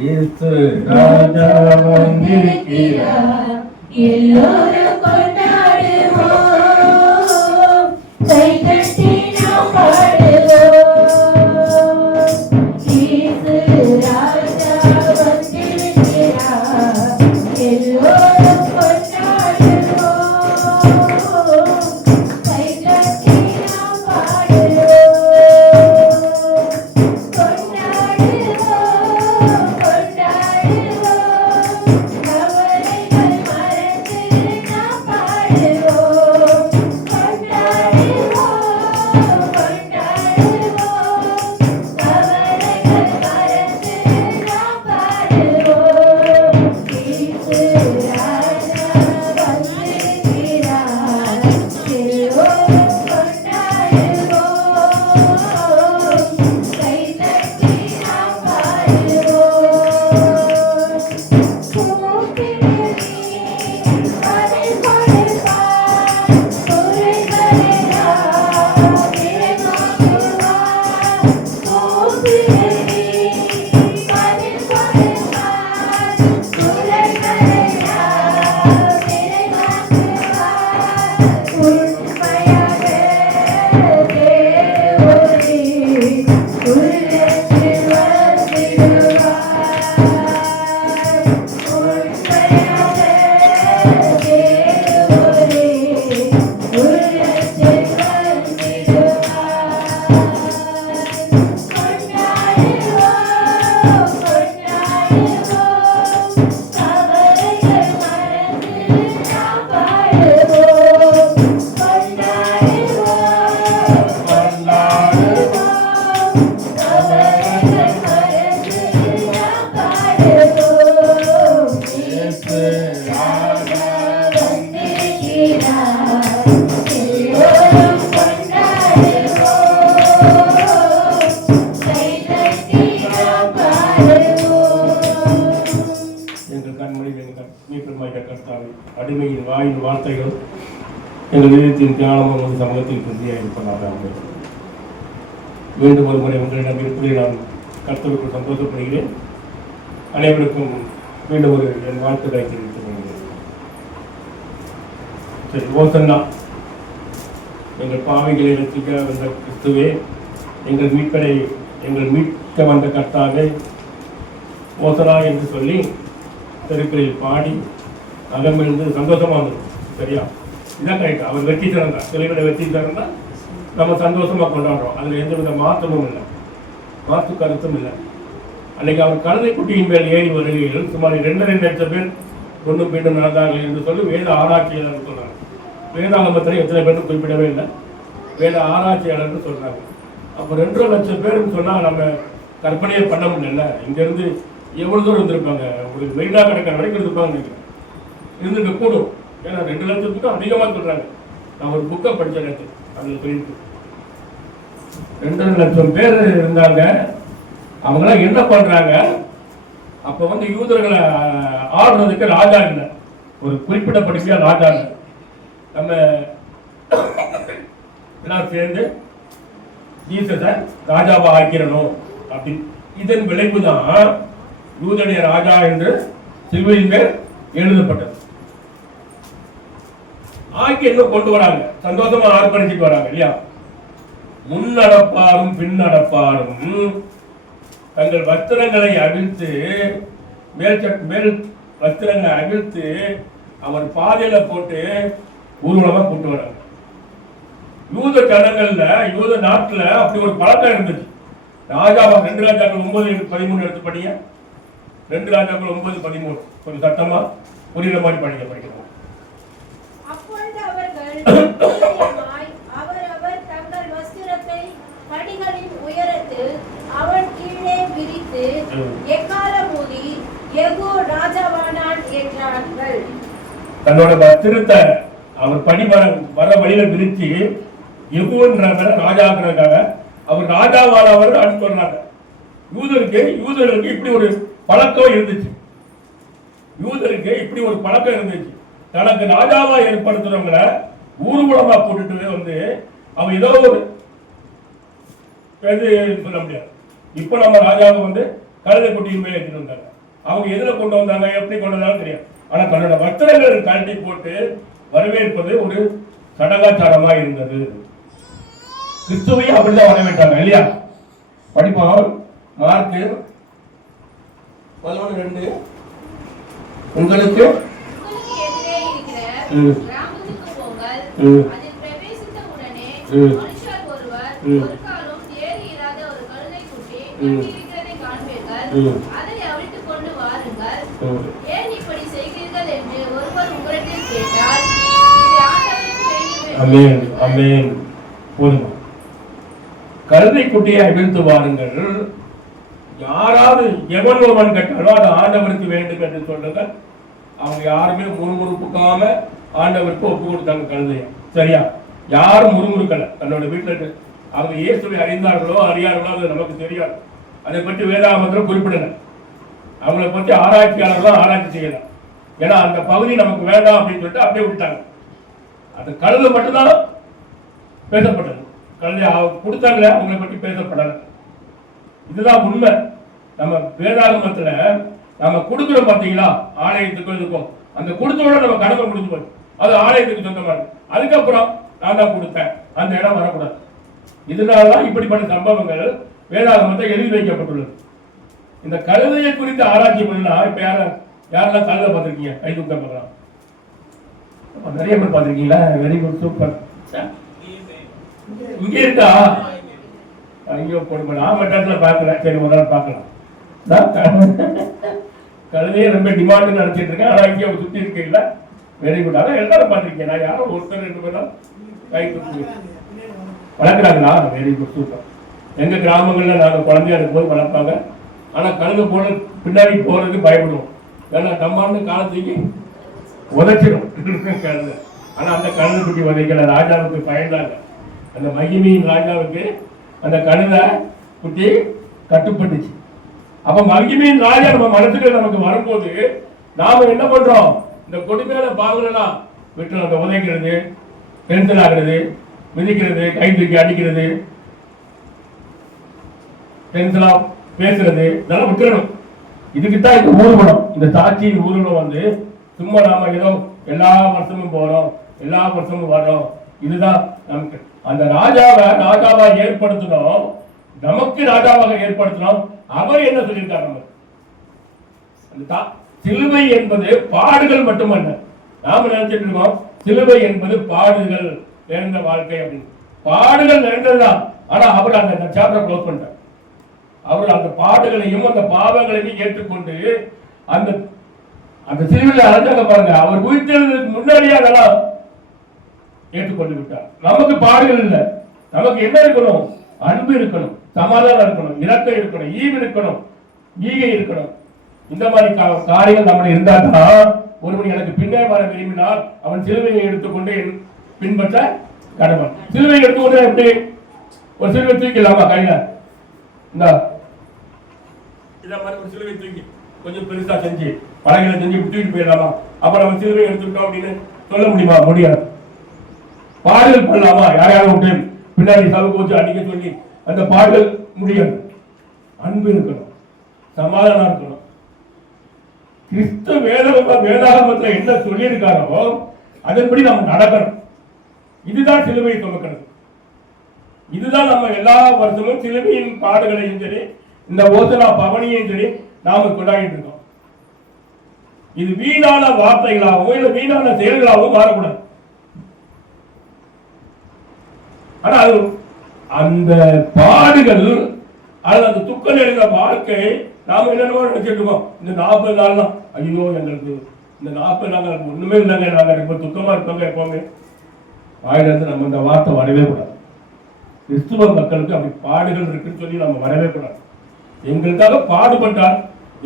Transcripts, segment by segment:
இயேசு ராஜா வந்திருக்கிறார், எல்லோரும் கொண்டாடுவோம், கைதட்டி நாம் பாடுவோம். இயேசு ராஜா வந்திருக்கிறார், எல்லோரும் கொண்டாடுவோம், கைதட்டி நாம் பாடுவோம். அடிமையின் வாயின் வார்த்தைகள் எங்கள் இதயத்தின் தியானமும் ஒரு சமூகத்தில் பிரதியாக இருப்பதாக. மீண்டும் ஒரு முறை உங்களிடம் இருப்பதை நான் கர்த்தருக்கு சந்தோஷப்படுகிறேன். அனைவருக்கும் மீண்டும் ஒரு என் வாழ்த்துக்களை தெரிவித்துக் கொள்கிறேன். சரி, ஓசன்னா, எங்கள் பாவிகளை ரசிக்க வந்த கிறிஸ்துவே, எங்கள் மீட்பரை எங்கள் மீட்க வந்த கர்த்தாவே ஓசனா என்று சொல்லி தெருக்களில் பாடி அகமிருந்து சந்தோஷமாக இருந்தது. சரியா? இதான் கரெக்ட். அவர் வெற்றி திறந்தார். சிலைகளை வெற்றி திறந்தால் நம்ம சந்தோஷமாக கொண்டாடுறோம். அதில் எந்த வித மாற்றமும் இல்லை, மாற்று கருத்தும் இல்லை. அன்னைக்கு அவர் கழுதை குட்டியின் மேல் ஏறி வருகையில் சுமார் 2.5 லட்சம் பேர் ஒன்றும் மீண்டும் நடந்தார்கள் என்று சொல்லி வேத ஆராய்ச்சியாளர் சொன்னாங்க. வேதாகமத்தில் எத்தனை பேரும் குறிப்பிடவே இல்லை, வேத ஆராய்ச்சியாளர்னு சொல்றாங்க. அப்போ 2.5 லட்சம் பேருன்னு சொன்னால் நம்ம கற்பனையே பண்ண முடியல. இங்கேருந்து எவ்வளோ தூரம் இருந்திருப்பாங்க? ஒரு மெரினா கடற்கரை வரைக்கும் இருந்திருப்பாங்க, இருந்துட்டு கூடும். ஏன்னா 2 லட்சத்துக்கும் அதிகமாக சொல்றாங்க. நான் ஒரு புக்கை படித்த நேற்று, அதில் சொல்லிட்டு 2.5 லட்சம் பேர் இருந்தாங்க. அவங்களாம் என்ன பண்றாங்க? அப்போ யூதர்களை ஆடுறதுக்கு ராஜா இல்லை, ஒரு குறிப்பிடப்பட்ட ராஜா இல்லை. நம்ம எல்லாம் சேர்ந்து ஜீசஸை ராஜாவா ஆக்கிறணும் அப்படி. இதன் விளைவு தான் யூதனுடைய ராஜா என்று சிலுவையின் மேல் எழுதப்பட்டது. ஆக்கி என்ன கொண்டு வராங்க, சந்தோஷமா ஆர்ப்பணிச்சுட்டு வராங்க இல்லையா? முன்னடப்பாரும் பின்னடப்பாரும் தங்கள் வஸ்திரங்களை அவிழ்த்து, மேல் வஸ்திரங்களை அவிழ்த்து அவர் பாதையில போட்டு ஊர்வலமா கூட்டு வராங்க. யூத ஜனங்கள்ல, யூத நாட்டுல அப்படி ஒரு பழக்கம் இருந்துச்சு. ராஜாவா 2 ராஜாக்கள் 9:13 எடுத்து படிங்க. 2 ராஜாக்கள் 9:13 கொஞ்சம் சட்டமா புரியுற மாதிரி படிக்கணும். அப்பொழுது அவர்கள் அவரவர் தங்கள் வஸ்திரத்தை படிகளின் உயரத்தில் அவன் கீழே விரித்து எக்காலம் ஊதி யெகூ ராஜாவானான் என்றார்கள். தன்னோட வஸ்திரத்தை அவர் படி வர வழியில விரிச்சு யெகூன்றவரை ராஜாக்குறதுக்காக அவர் ராஜாவானவர் அப்படின்னு சொல்றாங்க. யூதர்களுக்கு இப்படி ஒரு பழக்கம் இருந்துச்சு. தனக்கு ராஜாவா ஏற்படுத்துறவங்களை ஊர்வலமா போட்டுட்டு அவன் ஏதோ ஒரு சொல்ல முடியாது. இப்ப நம்ம ராஜாவை கழுதை குட்டியின் மேல் எடுத்துட்டு வந்தாங்க. அவங்க எதுல கொண்டு வந்தாங்க, எப்படி கொண்டு வந்தாலும் தெரியும். ஆனா தன்னோட வஸ்திரங்கள் கழட்டி போட்டு வரவேற்பது ஒரு சடங்காச்சாரமா இருந்தது. கிறிஸ்துவையும் அப்படிதான் வரவேற்றாங்க இல்லையா? படிப்போம். மார்க்கு 11:2. உங்களுக்கு எதிரே இருக்கிற கிராமத்துக்கு போங்கள், அதில் பிரவேசித்த உடனே மனுஷர் ஒருவர் ஒரு காலும் ஏறி இராத ஒரு கழுதை குட்டி கட்டியிருக்கிறதை காண்பீர்கள், அதை அவிழ்த்துக் கொண்டு வாருங்கள். ஏன் இப்படி செய்கிறீர்கள் என்று ஒருவர் உங்களிடத்தில் கேட்டால், இது ஆண்டவருக்கு வேண்டும். ஆமென் ஆமென். போதுமா? கழுதை குட்டியை அவிழ்த்து வாருங்கள். யாராவது எவன் ஒருவன் கேட்டாலும் அது ஆண்டவருக்கு வேண்டும் என்று சொல்றத அவங்க யாருமே முறுமுறுப்புக்காம ஆண்டவருக்கு ஒப்பு கொடுத்தாங்க கழுதைய. சரியா? யாரும் முறுமுறுக்கல. தன்னோட வீட்டுல அவங்க இயேசுவை அறிந்தார்களோ அறியார்களோ அது நமக்கு தெரியாது. அதை பற்றி வேதாகமத்தில் குறிப்பிடல. அவங்களை பற்றி ஆராய்ச்சியாளர்களும் ஆராய்ச்சி செய்யல. ஏன்னா அந்த பகுதி நமக்கு வேண்டாம் அப்படின்னு சொல்லிட்டு அப்படியே விட்டாங்க. அந்த கழுதை மட்டும்தான் பேசப்பட்டது. கழுதை கொடுத்தாங்களே அவங்களை பற்றி பேசப்படல. இதுதான் உண்மை. நம்ம வேதாகமத்துல நம்ம கொடுக்குறோம் பாத்தீங்களா, ஆலயத்துக்கும் இருக்கும். அந்த கொடுத்தோட நம்ம கடமை முடிஞ்சு போச்சு. அது ஆலயத்துக்கு சொந்தமா இருக்கு. அதுக்கப்புறம் நான் தான் கொடுத்தேன், அந்த இடம் வரக்கூடாது. இதனாலதான் இப்படிப்பட்ட சம்பவங்கள் வேதாகமத்தை எழுதி வைக்கப்பட்டுள்ளது. இந்த கழுதையை குறித்து ஆராய்ச்சி பண்ணா இப்ப யாரெல்லாம் கழுதை பார்த்திருக்கீங்க? கை தூக்க பார்க்கலாம். நிறைய பேர் பார்த்திருக்கீங்களா? Very good, super. இங்கே இருக்கா? ஐயோ கொடுமை. நான் மட்டத்தில் பார்க்கல. சரி, ஒரு நாள் பார்க்கலாம். கழுதையே ரொம்ப டிமாண்ட் நினைச்சிட்டு இருக்கேன். ஆனா இங்கே சுத்தி இருக்கீங்களா? Very good. அதான் எல்லாரும் பார்த்திருக்கேன். நான் யாரும் ஒருத்தர் 2 பேரும் கை தூக்கி வளர்க்குறாங்களா? Very good, super. எங்க கிராமங்கள்ல நாங்க குழந்தையா இருக்கும்போது வளர்ப்பாங்க. ஆனா கழுதை போல பின்னாடி போறதுக்கு பயப்படுவோம். ஏன்னா டம்மான்னு காலத்துக்கு உதைச்சிடும் கழுதை. ஆனா அந்த கழுதை குட்டி உதைக்கல. ராஜாவுக்கு பயந்தாங்க. அந்த மகிமையின் ராஜாவுக்கு அந்த கழுதை குட்டி கட்டுப்பட்டுச்சு. அப்ப மகிமையின் ராஜா நம்ம மனசுக்கு நமக்கு வரும்போது நாம என்ன பண்றோம்? இந்த கொடுமையான பாவங்கள் எல்லாம் விட்டு நம்ம உதைக்கிறது, டென்ஷன் ஆகிறது, மிதிக்கிறது, கை தூக்கி அடிக்கிறது, டென்ஷனா பேசுறது, இதெல்லாம் விட்டுறணும். இதுக்குத்தான் இந்த ஊர்வலம், இந்த சாட்சியின் ஊர்வலம் வந்து சும்மா நாம ஏதோ எல்லா வருஷமும் போறோம், எல்லா வருஷமும் வரோம். இதுதான் நமக்கு அந்த ராஜாவா ஏற்படுத்தணும். நமக்கு ராஜாவாக ஏற்படுத்தணும். அவர் என்ன சொல்லியிருக்கார்? நமக்கு சிலுவை என்பது பாடுகள் மட்டுமல்ல. நாம நினைச்சிட்டு இருக்கோம் சிலுவை என்பது பாடுகள் நிறைந்த வாழ்க்கை அப்படின்னு. பாடுகள் நிறைந்ததுதான். ஆனா அவர் அந்த சாப்டரை க்ளோஸ் பண்ணிட்டார். அவர் அந்த பாடுகளையும் அந்த பாவங்களையும் ஏற்றுக்கொண்டு அந்த அந்த சிலுவையில் அழைச்சாங்க பாருங்க. அவர் உயிர்த்தெழுந்ததுக்கு முன்னாடியே அதெல்லாம் ஏற்றுக்கொண்டு விட்டார். நமக்கு பாடுகள் இல்லை. நமக்கு என்ன இருக்கணும்? அன்பு இருக்கணும், சமாதானம் இருக்கணும், இரக்கம் இருக்கணும், ஈவு இருக்கணும், ஈகை இருக்கணும். இந்த மாதிரி காரியங்கள் நம்ம இருந்தால்தான் ஒருவன் எனக்கு பின்னே வர விரும்பினால் அவன் சிலுவையை எடுத்துக்கொண்டு பின்பற்ற கடமை. சிலுவையை எடுத்துக்கொண்டு எப்படி? ஒரு சிலுவை தூக்கிடலாமா கையில? இந்த மாதிரி ஒரு சிலுவை தூக்கி கொஞ்சம் பெருசா செஞ்சு பழகளை செஞ்சு தூக்கிட்டு போயிடலாமா? அப்ப நம்ம சிலுவை எடுத்துக்கிட்டோம் அப்படின்னு சொல்ல முடியுமா? முடியாது. பாடல் பண்ணலாமா? யாரையாவது விட்டு பின்னாடி சவுக்கு வச்சு அடிக்க சொல்லி அந்த பாடல் முடியாது. அன்பு இருக்கணும், சமாதானம் இருக்கணும். கிறிஸ்து வேதாகமத்துல என்ன சொல்லியிருக்காரோ அதன்படி நம்ம நடக்கணும். இதுதான் சிலுவையை சுமக்கிறது. இதுதான் நம்ம எல்லா வருஷமும் சிலுவையின் பாடுகளையும் சரி, இந்த ஓசனா பவனியையும் சரி நாம கொண்டாடிட்டு இருக்கோம். இது வீணான வார்த்தைகளாகவும் இல்ல வீணான செயல்களாகவும் மாறக்கூடாது. ஆனா அது அந்த பாடுகள், அந்த துக்கம் நிறைந்த வாழ்க்கை நாம என்னென்னமோ நினைச்சிட்டு இருக்கோம். இந்த 40 நாள் தான் ஐயோ எங்களுக்கு இந்த 40 நாள் ஒண்ணுமே இல்லைங்க, நாங்க ரொம்ப துக்கமா இருப்போங்க. எப்பவுமே வாயிலிருந்து நம்ம இந்த வார்த்தை வரவே கூடாது. கிறிஸ்துவ மக்களுக்கு அப்படி பாடுகள் இருக்குன்னு சொல்லி நம்ம வரவே கூடாது. எங்களுக்காக பாடுபட்டார்,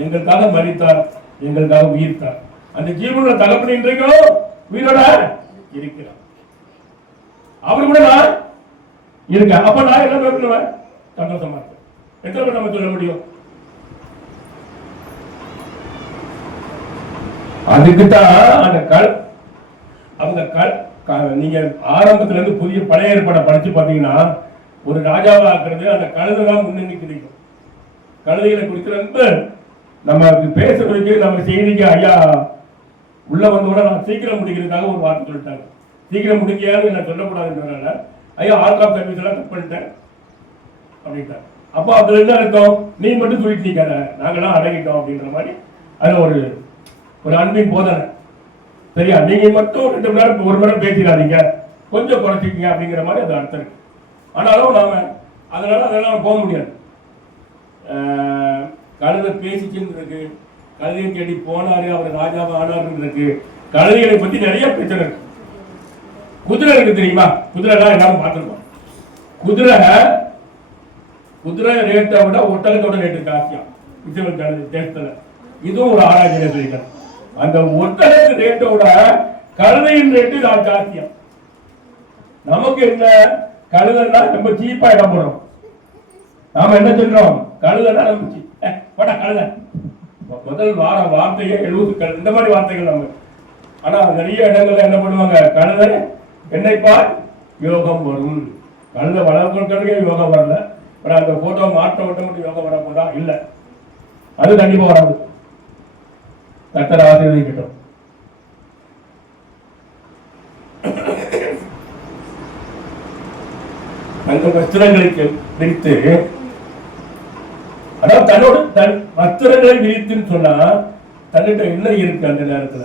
எங்களுக்காக மரித்தார், எங்களுக்காக உயிர்த்தார். அந்த ஜீவனோட தகப்பன் இன்றைக்கும் உயிரோட இருக்கிறார். அவரு கூட நான் இருக்கேன். அப்ப நான் என்ன பேசுவேன்? சந்தோஷமா இருக்கேன். எத்தனை பேர் நம்ம சொல்ல முடியும்? அதுக்குதான் அந்த அவங்க நீங்க ஆரம்பத்துல இருந்து புதிய பழைய ஏற்பாடை படிச்சு பாத்தீங்கன்னா ஒரு ராஜாவா ஆக்குறது அந்த கழுதை தான் முன்னணி கிடைக்கும். கழுதைகளை குறித்து ரொம்ப நம்ம பேசுறதுக்கு நம்ம செய்திக்கு ஐயா உள்ள வந்தோட நான் சீக்கிரம் முடிக்கிறதுக்காக ஒரு வார்த்தை சொல்லிட்டாங்க. சீக்கிரம் முடிக்கையான்னு நான் சொல்லக்கூடாதுன்றதுனால ஐயா ஆர்ட் ஆஃப் சர்வீஸ் எல்லாம் கட் பண்ணிட்டேன் அப்படின்ட்டாங்க. அப்போ அதுல என்ன அர்த்தம், நீ மட்டும் சொல்லிட்டு நாங்களாம் அடங்கிட்டோம் அப்படின்ற மாதிரி அது ஒரு அன்பின் போதனை. சரியா, நீங்க மட்டும் 2 மணி நேரம் 1 மணி நேரம் பேசிடாதீங்க, கொஞ்சம் குறைச்சிக்கீங்க அப்படிங்கிற மாதிரி அது அர்த்தம் இருக்கு. ஆனாலும் நாம அதெல்லாம் போக முடியாது. கழுதை பேசிச்சுன்னு இருக்கு, கழுதையை தேடி போனாரு அவர் ராஜாவை ஆனாருன்னு இருக்கு. கழுதைகளை பத்தி நிறைய பிரச்சனை இருக்கு. குதிரை இருக்கு தெரியுமா, குதிரை எல்லாம் எல்லாரும் பார்த்துருக்கோம். குதிரை ரேட்டை விட ஒட்டகத்தோட ரேட்டு ஜாஸ்தியா தேசத்துல. இதுவும் ஒரு ஆராய்ச்சி சொல்லிக்கிறேன். அந்த ஒட்டக ரேட்டோட கழுதையின் ரேட்டு ஜாஸ்தியா. நமக்கு என்ன, கழுதைன்னா நம்ம சீப்பா இடம் போடுறோம். நாம என்ன சொல்றோம், கழுதைன்னா நம்ம கழுதை முதல் வார்த்தையே 70 இந்த மாதிரி வார்த்தைகள் நம்ம. ஆனா நிறைய இடங்கள்ல என்ன பண்ணுவாங்க, கழுதை என்னைப்பா யோகம் வரும். கழுதை வளர்க்கறதுக்கே யோகம் வரல, அந்த போட்டோ மாற்ற விட்ட மட்டும் யோகம் வர போதா? இல்ல, அது கண்டிப்பா வராது. கர்த்தர் ஆசீர்வதிக்கட்டும். அந்த வஸ்திரங்களை விரித்து, அதாவது தன்னோட தன் வஸ்திரங்களை விரித்துன்னு சொன்னா தன்னிட்ட என்ன இருக்கு அந்த நேரத்துல.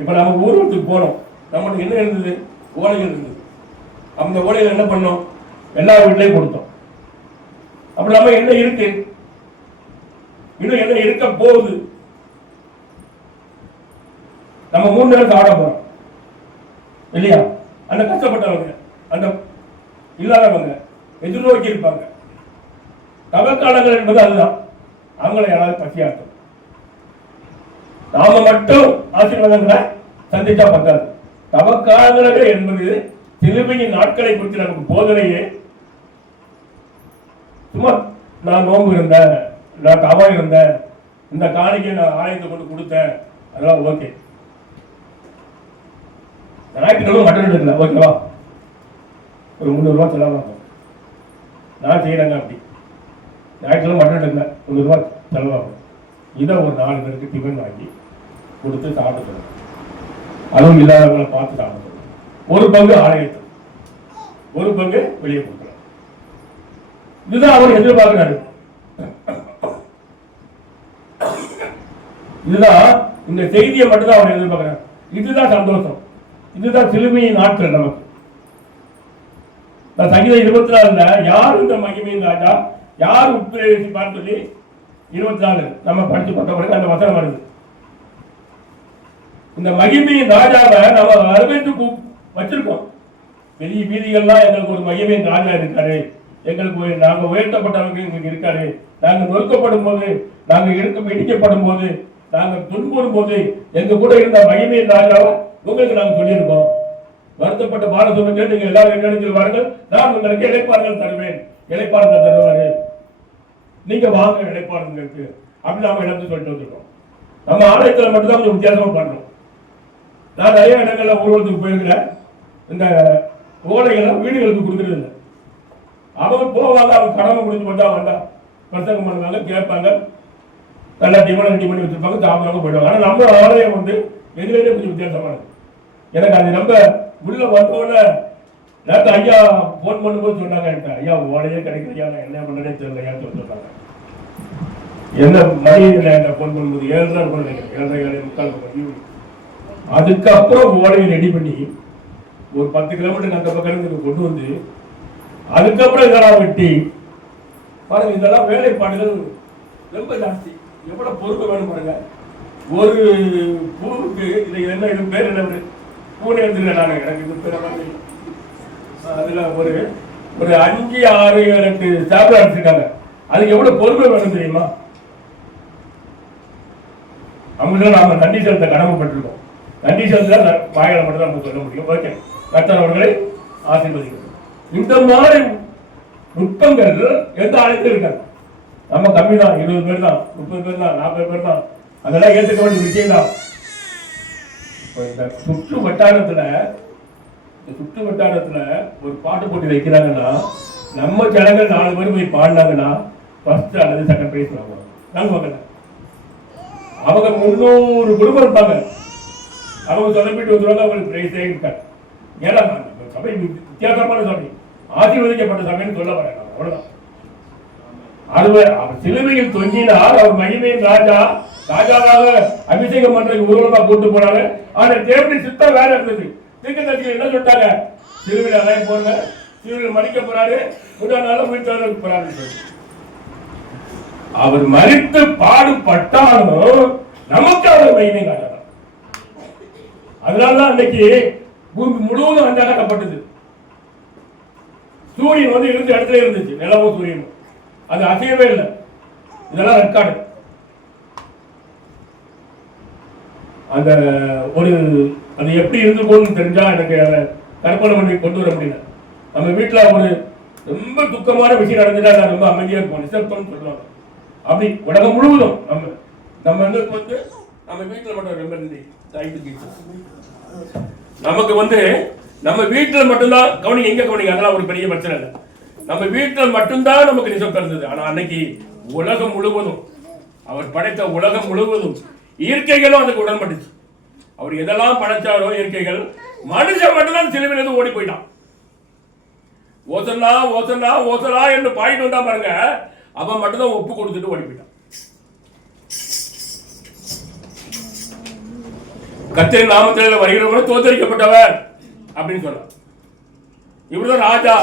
இப்ப நம்ம ஊருக்கு போனோம், நம்மளுக்கு என்ன இருந்தது, ஓலைகள் இருந்தது. அந்த ஓலைகள் என்ன பண்ணோம், எல்லா வீட்லையும் கொடுத்தோம். அப்ப நம்ம என்ன இருக்கு, இன்னும் என்ன இருக்க போகுது. நம்ம 3 நேரம் சாப்பிட போறோம் இல்லையா? அந்த கஷ்டப்பட்டவங்க, அந்த இல்லாதவங்க எதிர்நோக்கி இருப்பாங்க. தவக்காலங்கள் என்பது அதுதான். அவங்களை யாராவது பசியாட்டும். நாம மட்டும் ஆசீர்வாதங்களை சந்திச்சா பத்தாது. தவக்காலங்கள் என்பது சிலுவையின் நாட்களை குறித்து நமக்கு போதனையே. சும்மா நான் நோம்பு இருந்தேன், நான் தவா இருந்தேன், இந்த காணிக்கை நான் ஆலயத்தை கொண்டு கொடுத்தேன், அதெல்லாம் ஓகே. ஞாயிற்றுக்கிழமை மட்டன் எடுக்கல, ஓகேவா, ஒரு 300 ரூபா செலவாகும். நான் செய்யறேங்க அப்படி. ஞாயிற்றுக்கிழமை மட்டன் எடுக்கல, 300 ரூபா செலவாகும். இதை ஒரு 4 பேருக்கு டிஃபன் வாங்கி கொடுத்து சாப்பிட சொல்லணும். அதுவும் இல்லாதவங்களை பார்த்து சாப்பிட சொல்லணும். ஒரு பங்கு ஆலயத்தில், ஒரு பங்கு வெளியே கொடுக்கலாம். இதுதான் அவர் எதிர்பார்க்கிறாரு. இதுதான் இந்த செய்தியை மட்டும்தான் அவர் எதிர்பார்க்கிறார். இதுதான் சந்தோஷம், இதுதான் சிலுவையின் நாட்கள் நமக்கு. சங்கீதம் 24 யார் இந்த மகிமையின் ராஜா, யார் உட்பிரவேசிப்பார் சொல்லி 24 நம்ம படிச்சு பார்த்த அந்த வசனம் வருது. இந்த மகிமையின் ராஜாவை நம்ம வரவேற்று வச்சிருக்கோம். வெளிய வீதிகள்லாம் எங்களுக்கு ஒரு மகிமையின் ராஜா இருக்காரு, எங்களுக்கு நாங்க உயர்த்தப்பட்டவங்க எங்களுக்கு இருக்காரு, நாங்க நொறுக்கப்படும் போது, நாங்க இடிக்கப்படும் போது, நாங்க துன்புறும் போது எங்க கூட இருந்த மகிமையின் ராஜாவை உங்களுக்கு நாங்க சொல்லியிருக்கோம். வருத்தப்பட்ட பாலசுமன் நீங்க எல்லாரும் என்னிடத்தில் வாருங்கள், நான் உங்களுக்கு இளைப்பாறுதல் தருவேன். இளைப்பாறுதல் தருவாரு, நீங்க வாங்க இளைப்பாறுதலுக்கு அப்படி நாம இடத்துல சொல்லிட்டு வந்திருக்கோம். நம்ம ஆலயத்தில் மட்டும்தான் கொஞ்சம் வித்தியாசமா பண்றோம். நான் நிறைய இடங்கள்ல ஊர்வலத்துக்கு போயிருக்கிறேன். இந்த ஓலைகள்லாம் வீடுகளுக்கு கொடுக்கறது இல்லை. அவங்க போவாங்க, அவங்க கடமை முடிஞ்சு மட்டும் வந்தா பிரசங்கம் பண்ணுவாங்க, கேட்பாங்க, நல்லா டிமன் ரெடி பண்ணி வச்சிருப்பாங்க, சாப்பிடுவாங்க, போயிடுவாங்க. ஆனா நம்ம ஆலயம் எதுலேயே கொஞ்சம் வித்தியாசமானது. எனக்கு அது ரொம்ப உள்ள வந்தோடனே நேற்று ஐயா போன் பண்ணும்போது சொன்னாங்க, எனக்கு ஐயா ஓலையே கிடைக்கலையா, நான் என்ன பண்றதே தெரியலையான்னு சொல்லிருக்காங்க. என்ன மணி என்ன போன் பண்ணும்போது 7:30 இருக்கும் நினைக்கிறேன், 7:30 அதுக்கப்புறம் ஓலையை ரெடி பண்ணி ஒரு 10 கிலோமீட்டர் அந்த பக்கம் கொண்டு வந்து அதுக்கப்புறம் இதெல்லாம் வெட்டி பாருங்க. இதெல்லாம் வேலைப்பாடுகள் ரொம்ப ஜாஸ்தி. எவ்வளவு பொறுப்பு வேணும் பாருங்க. ஒரு பூவுக்கு இது என்ன, இது பேர் என்ன, பூனை எடுத்துக்கிறேன் நான், எனக்கு இது பேர் அதுல ஒரு 5, 6, 7 ஸ்டாப்லர் அடிச்சிருக்காங்க. அதுக்கு எவ்வளவு பொறுமை வேணும் தெரியுமா? அவங்களுக்கு நாம நன்றி செலுத்த கடமைப்பட்டிருக்கோம். நன்றி செலுத்த வாயில மட்டும் தான் சொல்ல முடியும். ஓகே, கர்த்தர் அவர்களை ஆசீர்வதிக்கிறோம். இந்த மாதிரி நுட்பங்கள் எந்த ஆலயத்தில் இருக்காங்க. நம்ம கம்மி தான், 20 பேர் தான், 30 பேர் தான், 40 பேர் தான், அதெல்லாம் ஏற்றுக்க வேண்டிய விஷயம் தான். இந்த சுற்று வட்டாரத்துல ஒரு பாட்டு போட்டி வைக்கிறாங்கன்னா, நம்ம ஜனங்கள் 4 பேர் போய் பாடினாங்கன்னா ஃபர்ஸ்ட் அல்லது செகண்ட் பிரைஸ் வாங்குவாங்க. நாங்க வாங்கல. அவங்க 300 குடும்பம் இருப்பாங்க. அவங்க சொதப்பிட்டு வந்துருவாங்க, அவங்களுக்கு பிரைஸே இருக்காது. ஏன்னா சபை வித்தியாசமான சபை, ஆசீர்வதிக்கப்பட்ட சபைன்னு சொல்ல வரேன். அவ்வளவுதான். அவர் சிலுவையில் தொங்கினார். அவர் மகிமையின் ராஜாவாக அபிஷேகம் பண்றதுக்கு ஊர்வலமா கூட்டு போனாங்க. ஆனா தேவனுடைய சித்தம் வேற இருந்தது. தீர்க்கதரிசிகள் என்ன சொல்லிட்டாங்க? சிலுவையில் அலைய போறாங்க, சிலுவையில் மறிக்க போறாரு, முதல் நாள் உயிர்த்தெழுதலுக்கு போறாரு. அவர் மரித்து பாடுபட்டாலும் நமக்கு அவர் மகிமை காட்டலாம். அதனாலதான் அன்னைக்கு பூமி முழுவதும் அந்தாகப்பட்டது. சூரியன் வந்து இருந்த இடத்துல இருந்துச்சு, நிலவும் சூரியனும் அது அசையவே இல்லை. இதெல்லாம் ரெக்கார்டு. அந்த ஒரு அது எப்படி இருந்துன்னு தெரிஞ்சா எனக்கு அதை கற்பனை பண்ணி கொண்டு வர முடியல. நம்ம வீட்டுல ஒரு ரொம்ப துக்கமான விஷயம் நடந்துட்டா ரொம்ப அமைதியா இருக்கும், நிசப்தம்னு சொல்லுவாங்க. அப்படி உலகம் முழுவதும் நம்ம வந்து நம்ம வீட்டுல மட்டும் ரொம்ப நமக்கு வந்து நம்ம வீட்டுல மட்டும்தான் கவனிங்க, எங்க கவனிங்க, அதெல்லாம் ஒரு பெரிய பிரச்சனை இல்லை. நம்ம வீட்டுல மட்டும்தான் நமக்கு நிசப்தம் இருந்தது. ஆனா அன்னைக்கு உலகம் முழுவதும், அவர் படைத்த உலகம் முழுவதும் இயற்கைகளும் அதுக்கு உடன்பட்டுச்சு. அவர் எதெல்லாம் படைச்சாரோ இயற்கைகள், மனுஷன் மட்டும்தான் சிலுவையிலிருந்து ஓடி போயிட்டான். ஓசன்னா ஓசன்னா ஓசனா என்று பாயிட்டு வந்தா பாருங்க, அவன் மட்டும்தான் ஒப்பு கொடுத்துட்டு ஓடி போயிட்டான். கர்த்தரின் நாமத்திலே வருகிறவர்கள் தோத்தரிக்கப்பட்டவர் அப்படின்னு சொன்னான். இவருதான் ராஜா,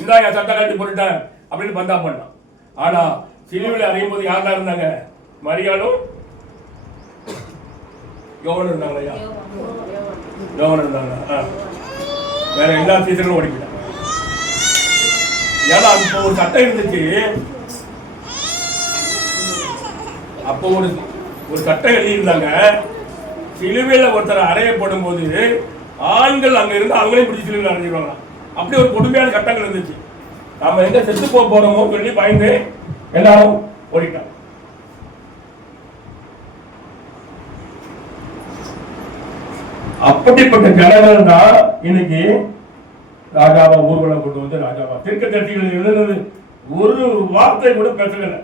இந்தா என் சட்ட கட்டி போட்டுட்டேன் அப்படின்னு பந்தா பண்ணான். ஆனா சிலுவையில் அறையும் போது யாரா இருந்தாங்க? மரியாளும் யோவான் இருந்தாங்க. யோவான் இருந்தாங்க. வேற எல்லா சீசனும் ஓடிக்கிட்டாங்க. ஏன்னா அப்போ ஒரு சட்டம் இருந்துச்சு. அப்போ ஒரு சட்டம் எழுதியிருந்தாங்க. சிலுவையில் ஒருத்தர் அறையப்படும் போது ஆண்கள் அங்க இருந்து அவங்களே பிடிச்சி சிலுவையில் அறைஞ்சிருவாங்க. அப்படி ஒரு கொடுமையான சட்டங்கள் இருந்துச்சு. நாம எங்க செத்து போறோமோ சொல்லி பயந்து எல்லாரும் ஓடிட்டாங்க. அப்படிப்பட்ட ஜனங்கள் தான் இன்னைக்கு ராஜாவா ஊர்வலம் கொண்டு வந்து ராஜாவா தீர்க்கதரிசிகள் எழுதுனது ஒரு வார்த்தை கூட பேசல.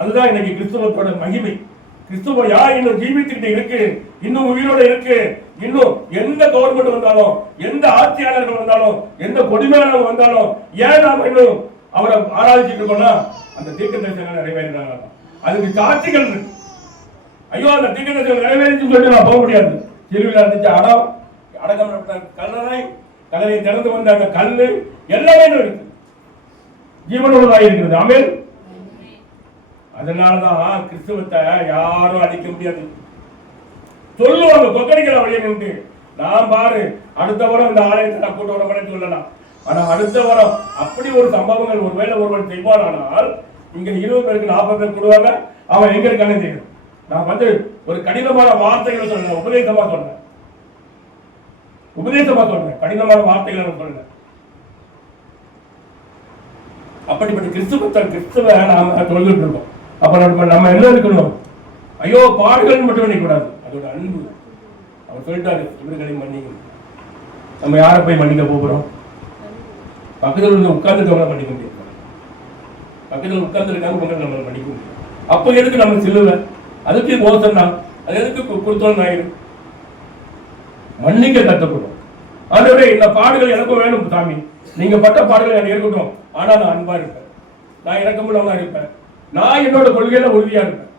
அதுதான் இன்னைக்கு கிறிஸ்துவத்தோட மகிமை. கிறிஸ்துவையா இன்னும் ஜீவித்துக்கிட்டு இருக்கு, இன்னும் உயிரோட இருக்கு. இன்னும் எந்த கவர்மெண்ட் வந்தாலும், எந்த ஆட்சியாளர்கள் வந்தாலும், எந்த கொடுமையாளர்கள் வந்தாலும், ஏன் நாம இன்னும் அவரை ஆராய்ச்சிட்டு இருக்கோம்னா அந்த தீர்க்கதரிசனங்கள் நிறைவேறாங்க. அதுக்கு சாட்சிகள் இருக்கு. ஐயோ அந்த தீர்க்கதரிசனம் நிறைவேறிச்சு சொல்லி நான் போக முடியாது. சிலுவையில் இருந்துச்சு அடக்கம் கல்லறை திறந்து வந்த அந்த கல்லு எல்லாமே இருக்கு, ஜீவனுள்ளதாக இருக்கிறது. ஆமென். அதனாலதான் கிறிஸ்துவத்தை யாரும் அழிக்க முடியாது. சொல்லுவாங்க கொக்கடிக்கிற வழியை நின்று. நான் பாரு அடுத்த வாரம் இந்த ஆலயத்தை நான் கூட்ட வர மாட்டேன்னு சொல்லலாம். ஆனா அடுத்த வாரம் அப்படி ஒரு சம்பவங்கள் ஒருவேளை ஒருவன் செய்வானால் இங்க 20 பேருக்கு 40 பேர் கூடுவாங்க. அவன் எங்க இருக்கானே தெரியும். நான் வந்து ஒரு கடினமான வார்த்தைகளை சொல்றேன், உபதேசமா சொல்றேன், கடினமான வார்த்தைகளை சொல்றேன். அப்படிப்பட்ட கிறிஸ்துவ நாம சொல்லிட்டு இருக்கோம். அப்ப நம்ம என்ன இருக்கணும்? ஐயோ பாடுகள் மட்டும் நினைக்கூடாது, அதோட அன்பு. அவர் சொல்லிட்டாரு இவர்களையும் மன்னிங்க. நம்ம யாரை போய் மன்னிக்க போகிறோம்? பக்கத்தில் இருந்து உட்கார்ந்துருக்கவங்க மன்னிக்க முடியாது. பக்கத்தில் உட்கார்ந்து இருக்காங்க நம்ம மன்னிக்க முடியும். அப்போ எதுக்கு நம்ம சிலுவை? அதுக்கு மோசம் தான். அது எதுக்கு கொடுத்தோம் ஆயிடும்? மன்னிக்க கற்றுக்கணும். ஆண்டவரே இந்த பாடுகள் எனக்கும் வேணும் சாமி, நீங்க பட்ட பாடுகள் எனக்கு இருக்கட்டும். ஆனா நான் அன்பா இருப்பேன், நான் இறக்கமுள்ளவனா இருப்பேன், நான் என்னோட கொள்கையில உறுதியா இருப்பேன்,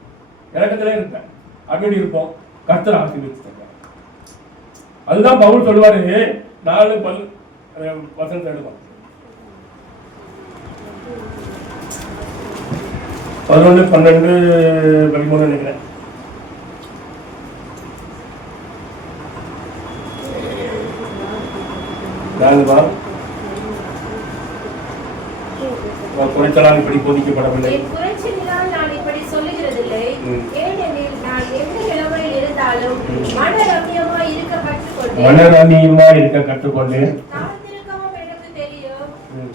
இறக்கத்திலே இருப்பேன் அப்படின்னு இருப்போம். கர்த்தர் ஆசீர்வதிச்சு. அதுதான் பவுல் சொல்லுவாரு 4:10 எடுப்பான். 11, 12, 13 நினைக்கிறேன். குறைச்சலால் இப்படி போதிக்கப்படவில்லை. நான் இப்படி சொல்லுகிறதில்லை, ஏனெனில் நான் எந்த நிலைமையில் இருந்தாலும் மனரம்யமாய் இருக்க கற்றுக்கொண்டேன். தாழ்ந்திருக்கவும் எனக்கு தெரியும்,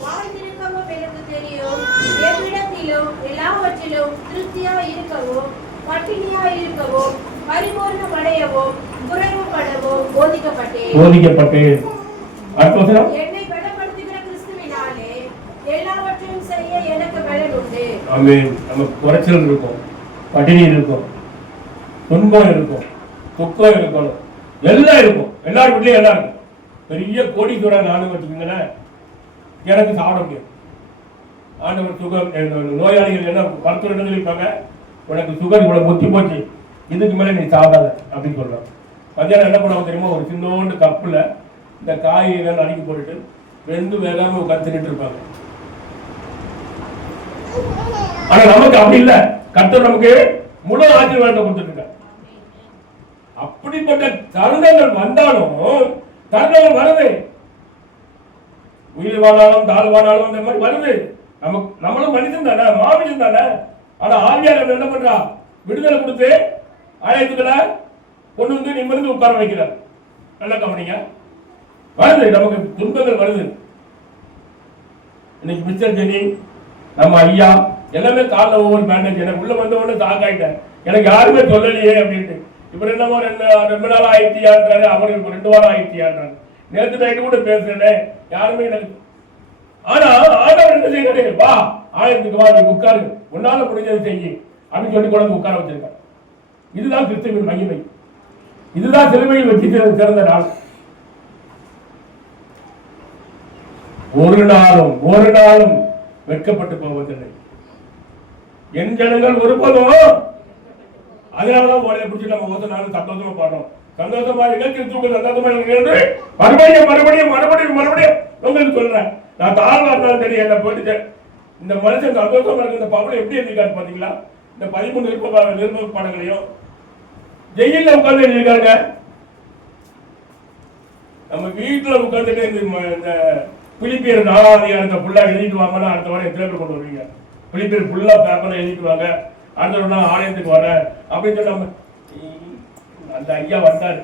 வாழ்ந்திருக்கவும் எனக்கு தெரியும். எவ்விடத்திலும் எல்லாவற்றிலும் திருப்தியாய் இருக்கவும், பட்டினியாய் இருக்கவும், பரிபூர்ணம் அடையவும், குறைவுபடவும் போதிக்கப்பட்டேன். என்னை பலப்படுத்துகிற கிறிஸ்துவினாலே எல்லாவற்றையும் செய்ய எனக்கு பலன் உண்டு. ஆமென். நமக்கு குறைச்சல் இருக்கும், பட்டினி இருக்கும், துன்பம் இருக்கும், துக்கம் இருக்கணும், எல்லாம் இருக்கும். எல்லாரும் வீட்லயும் எல்லாம் இருக்கும். பெரிய கோடீஸ்வரன் நானும் வச்சுக்கோங்களேன், எனக்கு சாப்பிட முடியும். ஆண்டவர் சுகர் நோயாளிகள் என்ன மருத்துவர் என்ன சொல்லியிருப்பாங்க, உனக்கு சுகர் இவ்வளவு முத்தி போச்சு, இதுக்கு மேல நீ சாப்பிடாத அப்படின்னு சொல்றாங்க. மத்தியானம் என்ன பண்ணுவாங்க தெரியுமா, ஒரு சின்னோண்டு கப்புல இந்த காய்கறிகள் நறுக்கி போட்டுட்டு ரெண்டு வேகாம உட்காந்துட்டு இருப்பாங்க. ஆனா நமக்கு அப்படி இல்ல, கர்த்தர் நமக்கு முழு ஆசீர்வாதத்தை கொடுத்துட்டு. அப்படிப்பட்ட தருணங்கள் வந்தாலும் தருணங்கள் வருது, உயிர் வாழாலும் தாழ்வானாலும் அந்த மாதிரி வருது. நமக்கு நம்மளும் மனிதன் தானே, மாமனிதன் தானே. ஆனா ஆவியார் என்ன பண்றா, விடுதலை கொடுத்து ஆலயத்துக்களை கொண்டு வந்து நிமிர்ந்து உட்கார வைக்கிறார். நல்ல கவனிங்க, வருது நமக்கு துன்பங்கள் வருது. இன்னைக்கு மிஸ்டர் ஜெனி, நம்ம ஐயா எல்லாமே காலைல ஒவ்வொரு பேண்டேஜ். எனக்கு உள்ள வந்த உடனே தாக்காயிட்டேன், எனக்கு யாருமே சொல்லலையே அப்படின்ட்டு. இவர் என்னமோ ரெண்டு நாள் ஆயிடுச்சியான்றாரு, அவர் 2 வாரம் ஆயிடுச்சியான்றாரு. நேற்று நைட்டு கூட பேசுறேன், யாருமே எனக்கு. ஆனா ஆண்டவர் என்ன செய்யறாரு, வா ஆலயத்துக்கு வா, நீ உட்காரு, உன்னால முடிஞ்சதை செய்யி அப்படின்னு சொல்லி கொண்டு உட்கார வச்சிருக்காரு. இதுதான் கிறிஸ்துவின் மகிமை, இதுதான் சிலுவையில் வச்சு சிறந்த நாள். ஒரு நாளும் வெட்கப்பட்டு போவதில்லை என் ஜனங்கள் ஒருபோதும். அதனாலதான் ஓலையை பிடிச்சி நம்ம ஒவ்வொரு நாளும் சந்தோஷமா பாடுறோம். சந்தோஷமா இலக்கியத்துக்கு சந்தோஷமா மறுபடியும் உங்களுக்கு சொல்றேன். நான் தாழ்வா இருந்தாலும் தெரியும், என்ன போயிட்டு இந்த மனுஷன் சந்தோஷமா இருக்கு. இந்த பவளை எப்படி எழுதிக்காரு பாத்தீங்களா, இந்த 13 விருப்ப பாடங்களையும் ஜெயில உட்கார்ந்து எழுதியிருக்காங்க. நம்ம வீட்டுல உட்கார்ந்துட்டு இந்த பிலிப்பியர் 4ஆம் அதிகாரத்தை ஃபுல்லா எழுதிட்டு வாங்கன்னா அடுத்த வாரம் எத்தனை பேர் கொண்டு வருவீங்க? பிலிப்பியர் ஃபுல்லா பேப்பர்ல எழுதிட்டு வாங்க, அடுத்த நாள் ஆலயத்துக்கு வர அப்படின்னு சொல்லி நம்ம அந்த ஐயா வந்தாரு.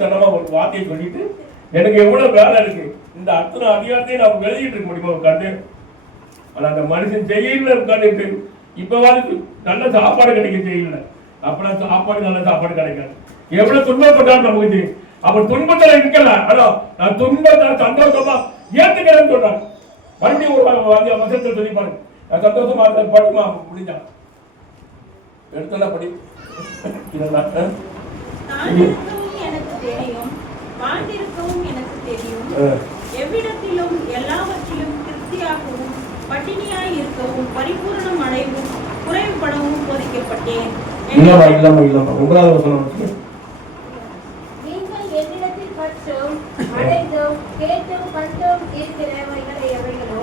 தனமா ஒரு வார்த்தையை சொல்லிட்டு எனக்கு எவ்வளவு வேலை இருக்கு, இந்த அத்தனை அதிகாரத்தையும் நம்ம எழுதிட்டு இருக்க முடியுமா உட்காந்து? ஆனா அந்த மனுஷன் ஜெயில உட்காந்துட்டு இப்பவாது நல்ல சாப்பாடு கிடைக்கும் ஜெயில. அப்பெல்லாம் சாப்பாடு நல்ல சாப்பாடு கிடைக்காது. எவ்வளவு துன்பப்பட்டாலும் நமக்கு தெரியும். அவன் துன்பத்துல இருக்கல, ஆனா நான் துன்பத்துல சந்தோஷமா ஏத்துக்கிறேன்னு சொல்றாங்க. மறுபடியும் ஒரு வசனத்தை சொல்லி பாருங்க, நான் சந்தோஷமா படிமா முடிஞ்சா எடுத்தா படி. எனக்கு தெரியும், வாழ்ந்திருக்கவும் எனக்கு தெரியும், எவ்விடத்திலும் எல்லாவற்றிலும் திருப்தியாகவும் பட்டினியாய் இருக்கவும் பரிபூரணம் அடையவும் குறைவுபடவும் போதிக்கப்பட்டேன். நீங்கள் என்னிடத்தில் கற்றும் அடைந்தும் கேட்டும் கண்டும் இருக்கிறவைகளை எவைகளோ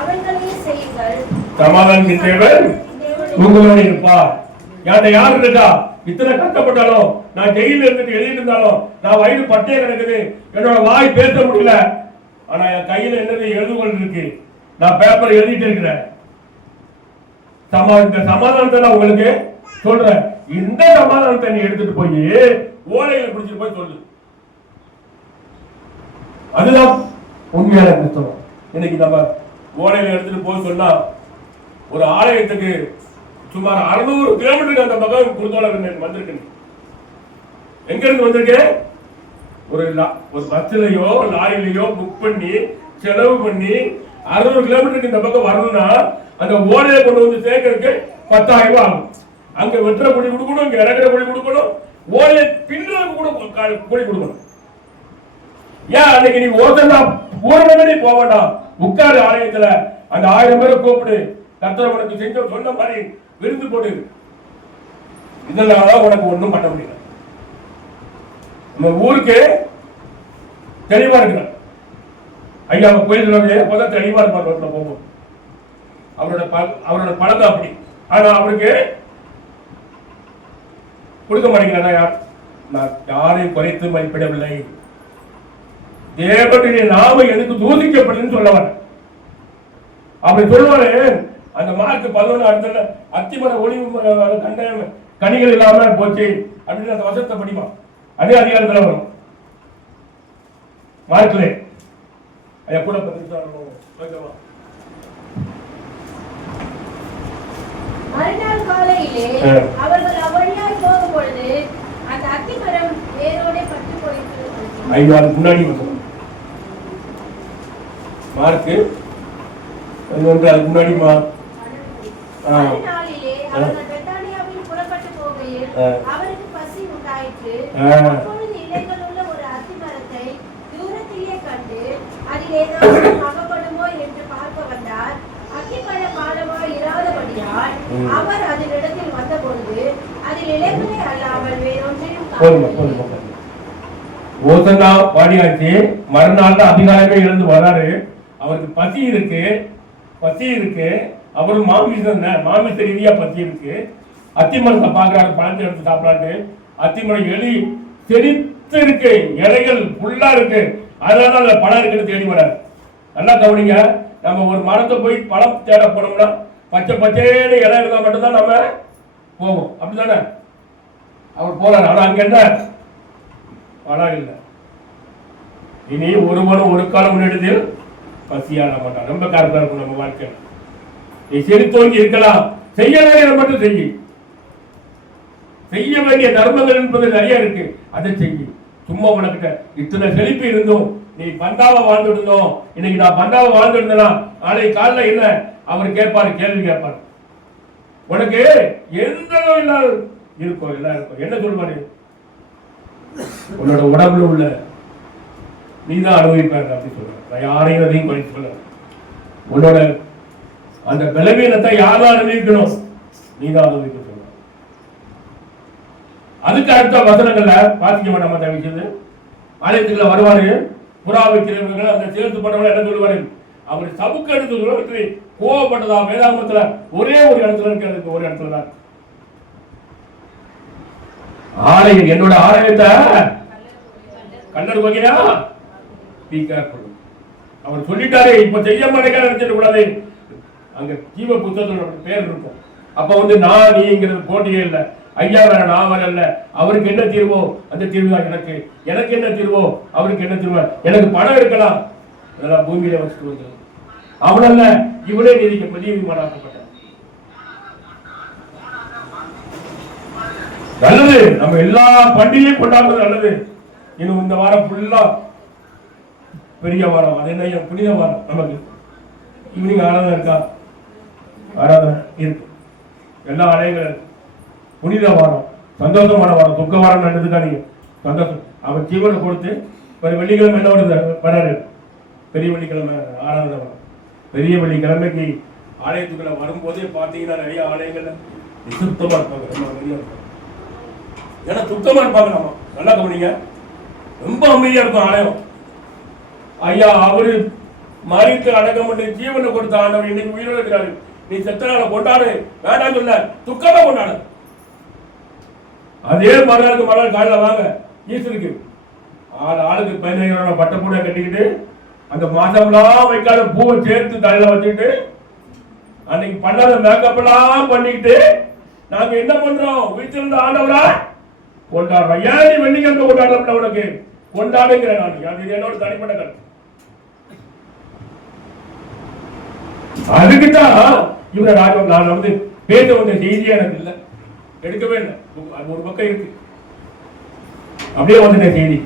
அவைகளையே செய்யுங்கள், சமாதானத்தின் தேவன் உங்களோடு இருப்பார். யார்கிட்ட யாரு இருக்கா, இத்தனை கஷ்டப்பட்டாலும், நான் ஜெயில இருந்துட்டு எழுதிட்டு இருந்தாலும், நான் வயிறு பட்டையே கிடக்குது, என்னோட வாய் பேச முடியல, ஆனா என் கையில என்னது எழுதுகோள் இருக்கு, நான் பேப்பர் எழுதிட்டு இருக்கிறேன். இந்த சமாதானத்தை நான் உங்களுக்கு சொல்றேன். இந்த சமாதானத்தை நீ எடுத்துட்டு போய் ஓலையில பிடிச்சிட்டு போய் சொல்லு. அதுதான் உண்மையான கிறிஸ்தவம். இன்னைக்கு நம்ம ஓலையில எடுத்துட்டு போய் சொன்னா, ஒரு ஆலயத்துக்கு சுமார் 600 கிலோமீட்டருக்கு அந்த பக்கம் குருதோலை வந்திருக்கு. எங்க இருந்து வந்திருக்கு? ஒரு பஸ்லயோ லாரிலையோ புக் பண்ணி செலவு பண்ணி 600 கிலோமீட்டருக்கு இந்த பக்கம் வரணும்னா அந்த ஓலையை கொண்டு வந்து சேர்க்கறதுக்கு 10,000 ரூபாய் ஆகும். அங்க வெட்டுற கூலி கொடுக்கணும், இங்க இறக்குற கூலி கொடுக்கணும், ஓலையை பின்னுறதுக்கு கூட கூலி கொடுக்கணும். ஏன் அன்னைக்கு நீ ஓசனா பூரணமே போக வேண்டாம், உட்காரு ஆலயத்துல, அந்த 1000 பேரை கூப்பிடு, கர்த்தர் உனக்கு செஞ்ச சொன்ன மாதிரி விருந்து போடு. இதனாலதான் உனக்கு ஒண்ணும் பண்ண முடியல. நம்ம ஊருக்கு தெளிவா இருக்கிறார் ஐயா, கோயில் அப்பதான் தெளிவா இருப்பார். ரோட்ல போகும்போது அவரோட பழக்கம் அப்படி. ஆனா அவருக்கு கொடுக்க மாட்டேங்கிறா. யார், நான் யாரையும் குறைத்து மதிப்பிடவில்லை, தேவனுடைய நாம எனக்கு தூதிக்கப்படுதுன்னு சொல்லவர். அப்படி சொல்லுவாரு. அந்த மார்க் 11 அடுத்த அத்திமர ஒளிவு கண்ட கனிகள் இல்லாம போச்சு அப்படின்னு அந்த வசனத்தை படிமா, அதே அதிகாரத்தில் வரும் மார்க்ல. ஐயா கூட மறுநாள் காலையிலே அவர்கள் அவ்வழியாய் போகும் பொழுது அந்த அத்திமரம் வேரோட பட்டு போயிட்டு. ஐயா அதுக்கு முன்னாடி மார்க்கு அதுக்கு முன்னாடிமா மறுநாளிலே அவர்கள் பெத்தானியாவில் புறப்பட்டு போகையில் அவருக்கு பசி உண்டாயிற்று. அப்பொழுது இலைகள் உள்ள ஒரு அத்திமரத்தை தூரத்திலே கண்டு அதில் ஏதாவது அகப்படுமோ என்று பார்க்க வந்தார். அத்திப்பழ காலமாக இராதபடியால் அவர் அதனிடத்தில் வந்தபொழுது அதில் இலைகளே அல்லாமல் வேறொன்றையும் காணவில்லை. ஓசன்னா பாடியாச்சு. மறுநாள் தான் அதிகாலமே இருந்து வராரு. அவருக்கு பசி இருக்கு. அவரு மாமிச ரீதியா பசி இருக்கு. அத்திமரத்தை பாக்குறாரு, பழத்தை எடுத்து சாப்பிடாரு. அத்திமரம் எலி செழித்து இருக்கு, இலைகள் ஃபுல்லா இருக்கு. அதனால அதுல பழம் இருக்குன்னு தேடி வராரு. நல்லா கவனிங்க, நம்ம ஒரு மரத்தை போய் பழம் தேட போனோம்னா பச்சை பச்சைன்னு இலை இருந்தா மட்டும்தான் நம்ம போவோம், அப்படித்தானே? அவர் போறாரு. ஆனா அங்க என்ன பழம் இல்லை. இனி ஒருவனும் ஒரு காலம் முன்னெடுத்தில் பசியாட மாட்டான். ரொம்ப கரெக்டா இருக்கும் நம்ம வாழ்க்கை. நீ செழித்தோங்கி இருக்கலாம், செய்ய வேண்டியதை மட்டும் செய்ய வேண்டிய தர்மங்கள் என்பது நிறைய இருக்கு, அதை செய்ய. சும்மா உனக்கிட்ட இத்தனை செழிப்பு இருந்தோம், நீ பந்தாவை வாழ்ந்து இருந்தோம், இன்னைக்கு நான் பந்தாவை வாழ்ந்து இருந்தேனா நாளைக்கு காலைல என்ன அவர் கேட்பாரு, கேள்வி கேட்பாரு. உனக்கு எந்த இல்லாத இருக்கும், எல்லாம் இருக்கும். என்ன சொல்வாரு? உன்னோட உடம்புல உள்ள நீதான் அனுபவிப்பாரு அப்படி சொல்ற. நான் யாரையும் அதையும் படித்து சொல்ல. உன்னோட அந்த பலவீனத்தை யாரும் அனுபவிக்கணும், நீதான் அனுபவிக்க சொல்ற. அதுக்கு அடுத்த வசனங்கள்ல பாத்திக்க மாட்டோம். தவிச்சது ஆலயத்துக்குள்ள வருவாரு, புறா வைக்கிறவங்க அந்த சேர்த்து பண்ணவங்க என்ன சொல்லுவாரு? அவர் சபுக்கு எடுத்து சொல்ல கோவப்பட்டதா வேதாகமத்துல ஒரே ஒரு இடத்துல இருக்கு, ஒரு இடத்துல தான். ஆலயம் என்னோட ஆலயத்தை கண்ணர் வகையா அவர் சொல்லிட்டாரு. இப்ப செய்ய மாட்டேங்க நினைச்சிட கூடாது. அங்க ஜீவ புத்தகத்தோட பேர் இருக்கும். அப்ப நான் நீங்கிறது போட்டியே இல்லை. ஐயா வேற நான் வரல, அவருக்கு என்ன தீர்வோ அந்த தீர்வு தான் எனக்கு என்ன தீர்வோ அவருக்கு என்ன தீர்வு. எனக்கு பணம் இருக்கலாம், அதெல்லாம் பூமியில வச்சுட்டு வந்து அவனல்ல இவனே நீதிமானாக்கப்பட்ட. நல்லது, நம்ம எல்லா பண்டிகையும் கொண்டாடுறது நல்லது. இன்னும் இந்த வாரம் ஃபுல்லா பெரிய வாரம், அது என்ன புனித வாரம். நமக்கு ஈவினிங் ஆராதனை இருக்கா? ஆராதனை இருக்கு. எல்லா ஆலயங்களும் புனித வாரம், சந்தோஷமான வாரம். துக்க வாரம் நடந்துக்கா நீங்க சந்தோஷம். அவன் ஜீவனை கொடுத்து ஒரு வெள்ளிக்கிழமை என்ன வருது வராரு, பெரிய வெள்ளிக்கிழமை ஆராதனை வரும். பெரிய வெள்ளிக்கிழமைக்கு ஆலயத்துக்குள்ள வரும்போதே பார்த்தீங்கன்னா நிறைய ஆலயங்கள்ல நிசுத்தமா இருப்பாங்க, ரொம்ப அமைதியா இருப்பாங்க. ஏன்னா துக்கமா இருப்பாங்க. நம்ம நல்லா கவனிங்க, ரொம்ப அமைதியா இருக்கும் ஆலயம். ஐயா அவரு மறித்து அடக்கம் பண்ணி ஜீவனை கொடுத்த ஆண்டவர் இன்னைக்கு உயிரோடு இருக்கிறாரு. நீ செத்தனால கொண்டாடு, வேண்டாம் சொல்ல, துக்கமா கொண்டாடு. அதே மறுநாள் காலையில் வாங்க ஈஸ்வருக்கு ஆளுக்கு 15,000 பட்டை பூட கட்டிக்கிட்டு அந்த மாசம்லாம் வைக்காத பூவை சேர்த்து தலையில வச்சுக்கிட்டு அன்னைக்கு பண்ணாத மேக்கப் எல்லாம் பண்ணிக்கிட்டு நாங்க என்ன பண்றோம்? வீட்டிலிருந்து ஆண்டவரா கொண்டாடுறோம். ஏன் நீ வெள்ளிக்கிழமை கொண்டாடல? உனக்கு கொண்டாடுங்கிற நான் அது என்னோட தனிப்பட்ட கருத்து. அதுக்குதான் இவரை ராஜம் நான் பேச வந்த செய்தியே எனக்கு இல்லை, எடுக்கவே இல்லை. அது ஒரு பக்கம் இருக்கு, அப்படியே வந்துட்ட செய்தி.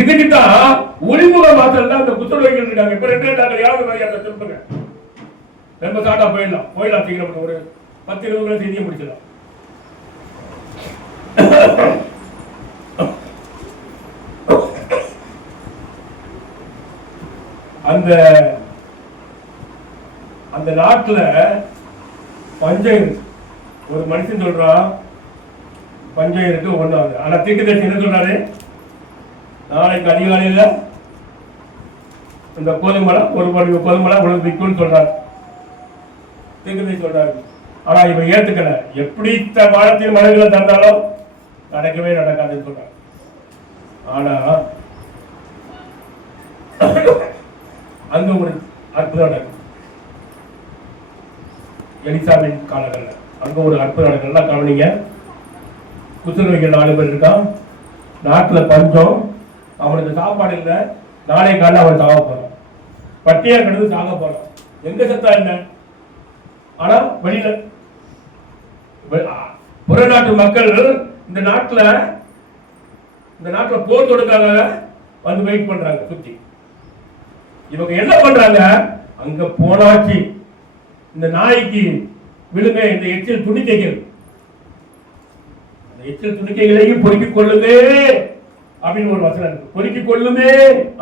இதுக்குதான் ஒளிமுக மாத்திரம் அந்த புத்தகங்கள் இருக்காங்க. இப்ப 2 யாராவது நிறைய திருப்புங்க, ரொம்ப சாட்டா போயிடலாம் சீக்கிரம் ஒரு 10-20 செய்தியை முடிச்சிடலாம். அந்த நாட்டுல பஞ்சம் இருக்கு. ஒரு மனுஷன் சொல்றான் பஞ்சம் இருக்கு ஒண்ணாவது. ஆனா தீர்க்கதரிசி என்ன சொல்றாரு? நாளைக்கு அதிகாலையில இந்த கோதுமலை ஒரு கோதுமலை உனக்கு விற்கும்னு சொல்றாரு, தீர்க்கதரிசி சொல்றாரு. ஆனா இவன் ஏத்துக்கல. எப்படி வானத்தின் மலைகளை தந்தாலும் நடக்கவே நடக்காதுன்னு சொல்றாரு. ஆனா அங்க ஒரு அற்புதம் நடக்கும். எலிசாபின் காலங்கள்ல அங்க ஒரு அற்புதம் நடக்கும். நல்லா கவனிங்க. குத்துநோய்கள் 4 பேர் இருக்கான். நாட்டுல பஞ்சம், அவனுக்கு சாப்பாடு இல்லை. நாளை காலையில் அவன் சாக போறான், பட்டியா கிடந்து சாக போறான். எங்க சத்தா என்ன? ஆனா வெளியில புறநாட்டு மக்கள் இந்த நாட்டுல போர் தொடுக்காக வந்து வெயிட் பண்றாங்க சுத்தி. இவங்க என்ன பண்றாங்க? அங்க போனாச்சு இந்த நாய்க்கு விழுங்க இந்த எச்சில் துணிக்கைகள், அந்த எச்சில் துணிக்கைகளையும் பொறுக்கிக் கொள்ளுமே அப்படின்னு ஒரு வசனம் இருக்கு. பொறுக்கிக் கொள்ளுமே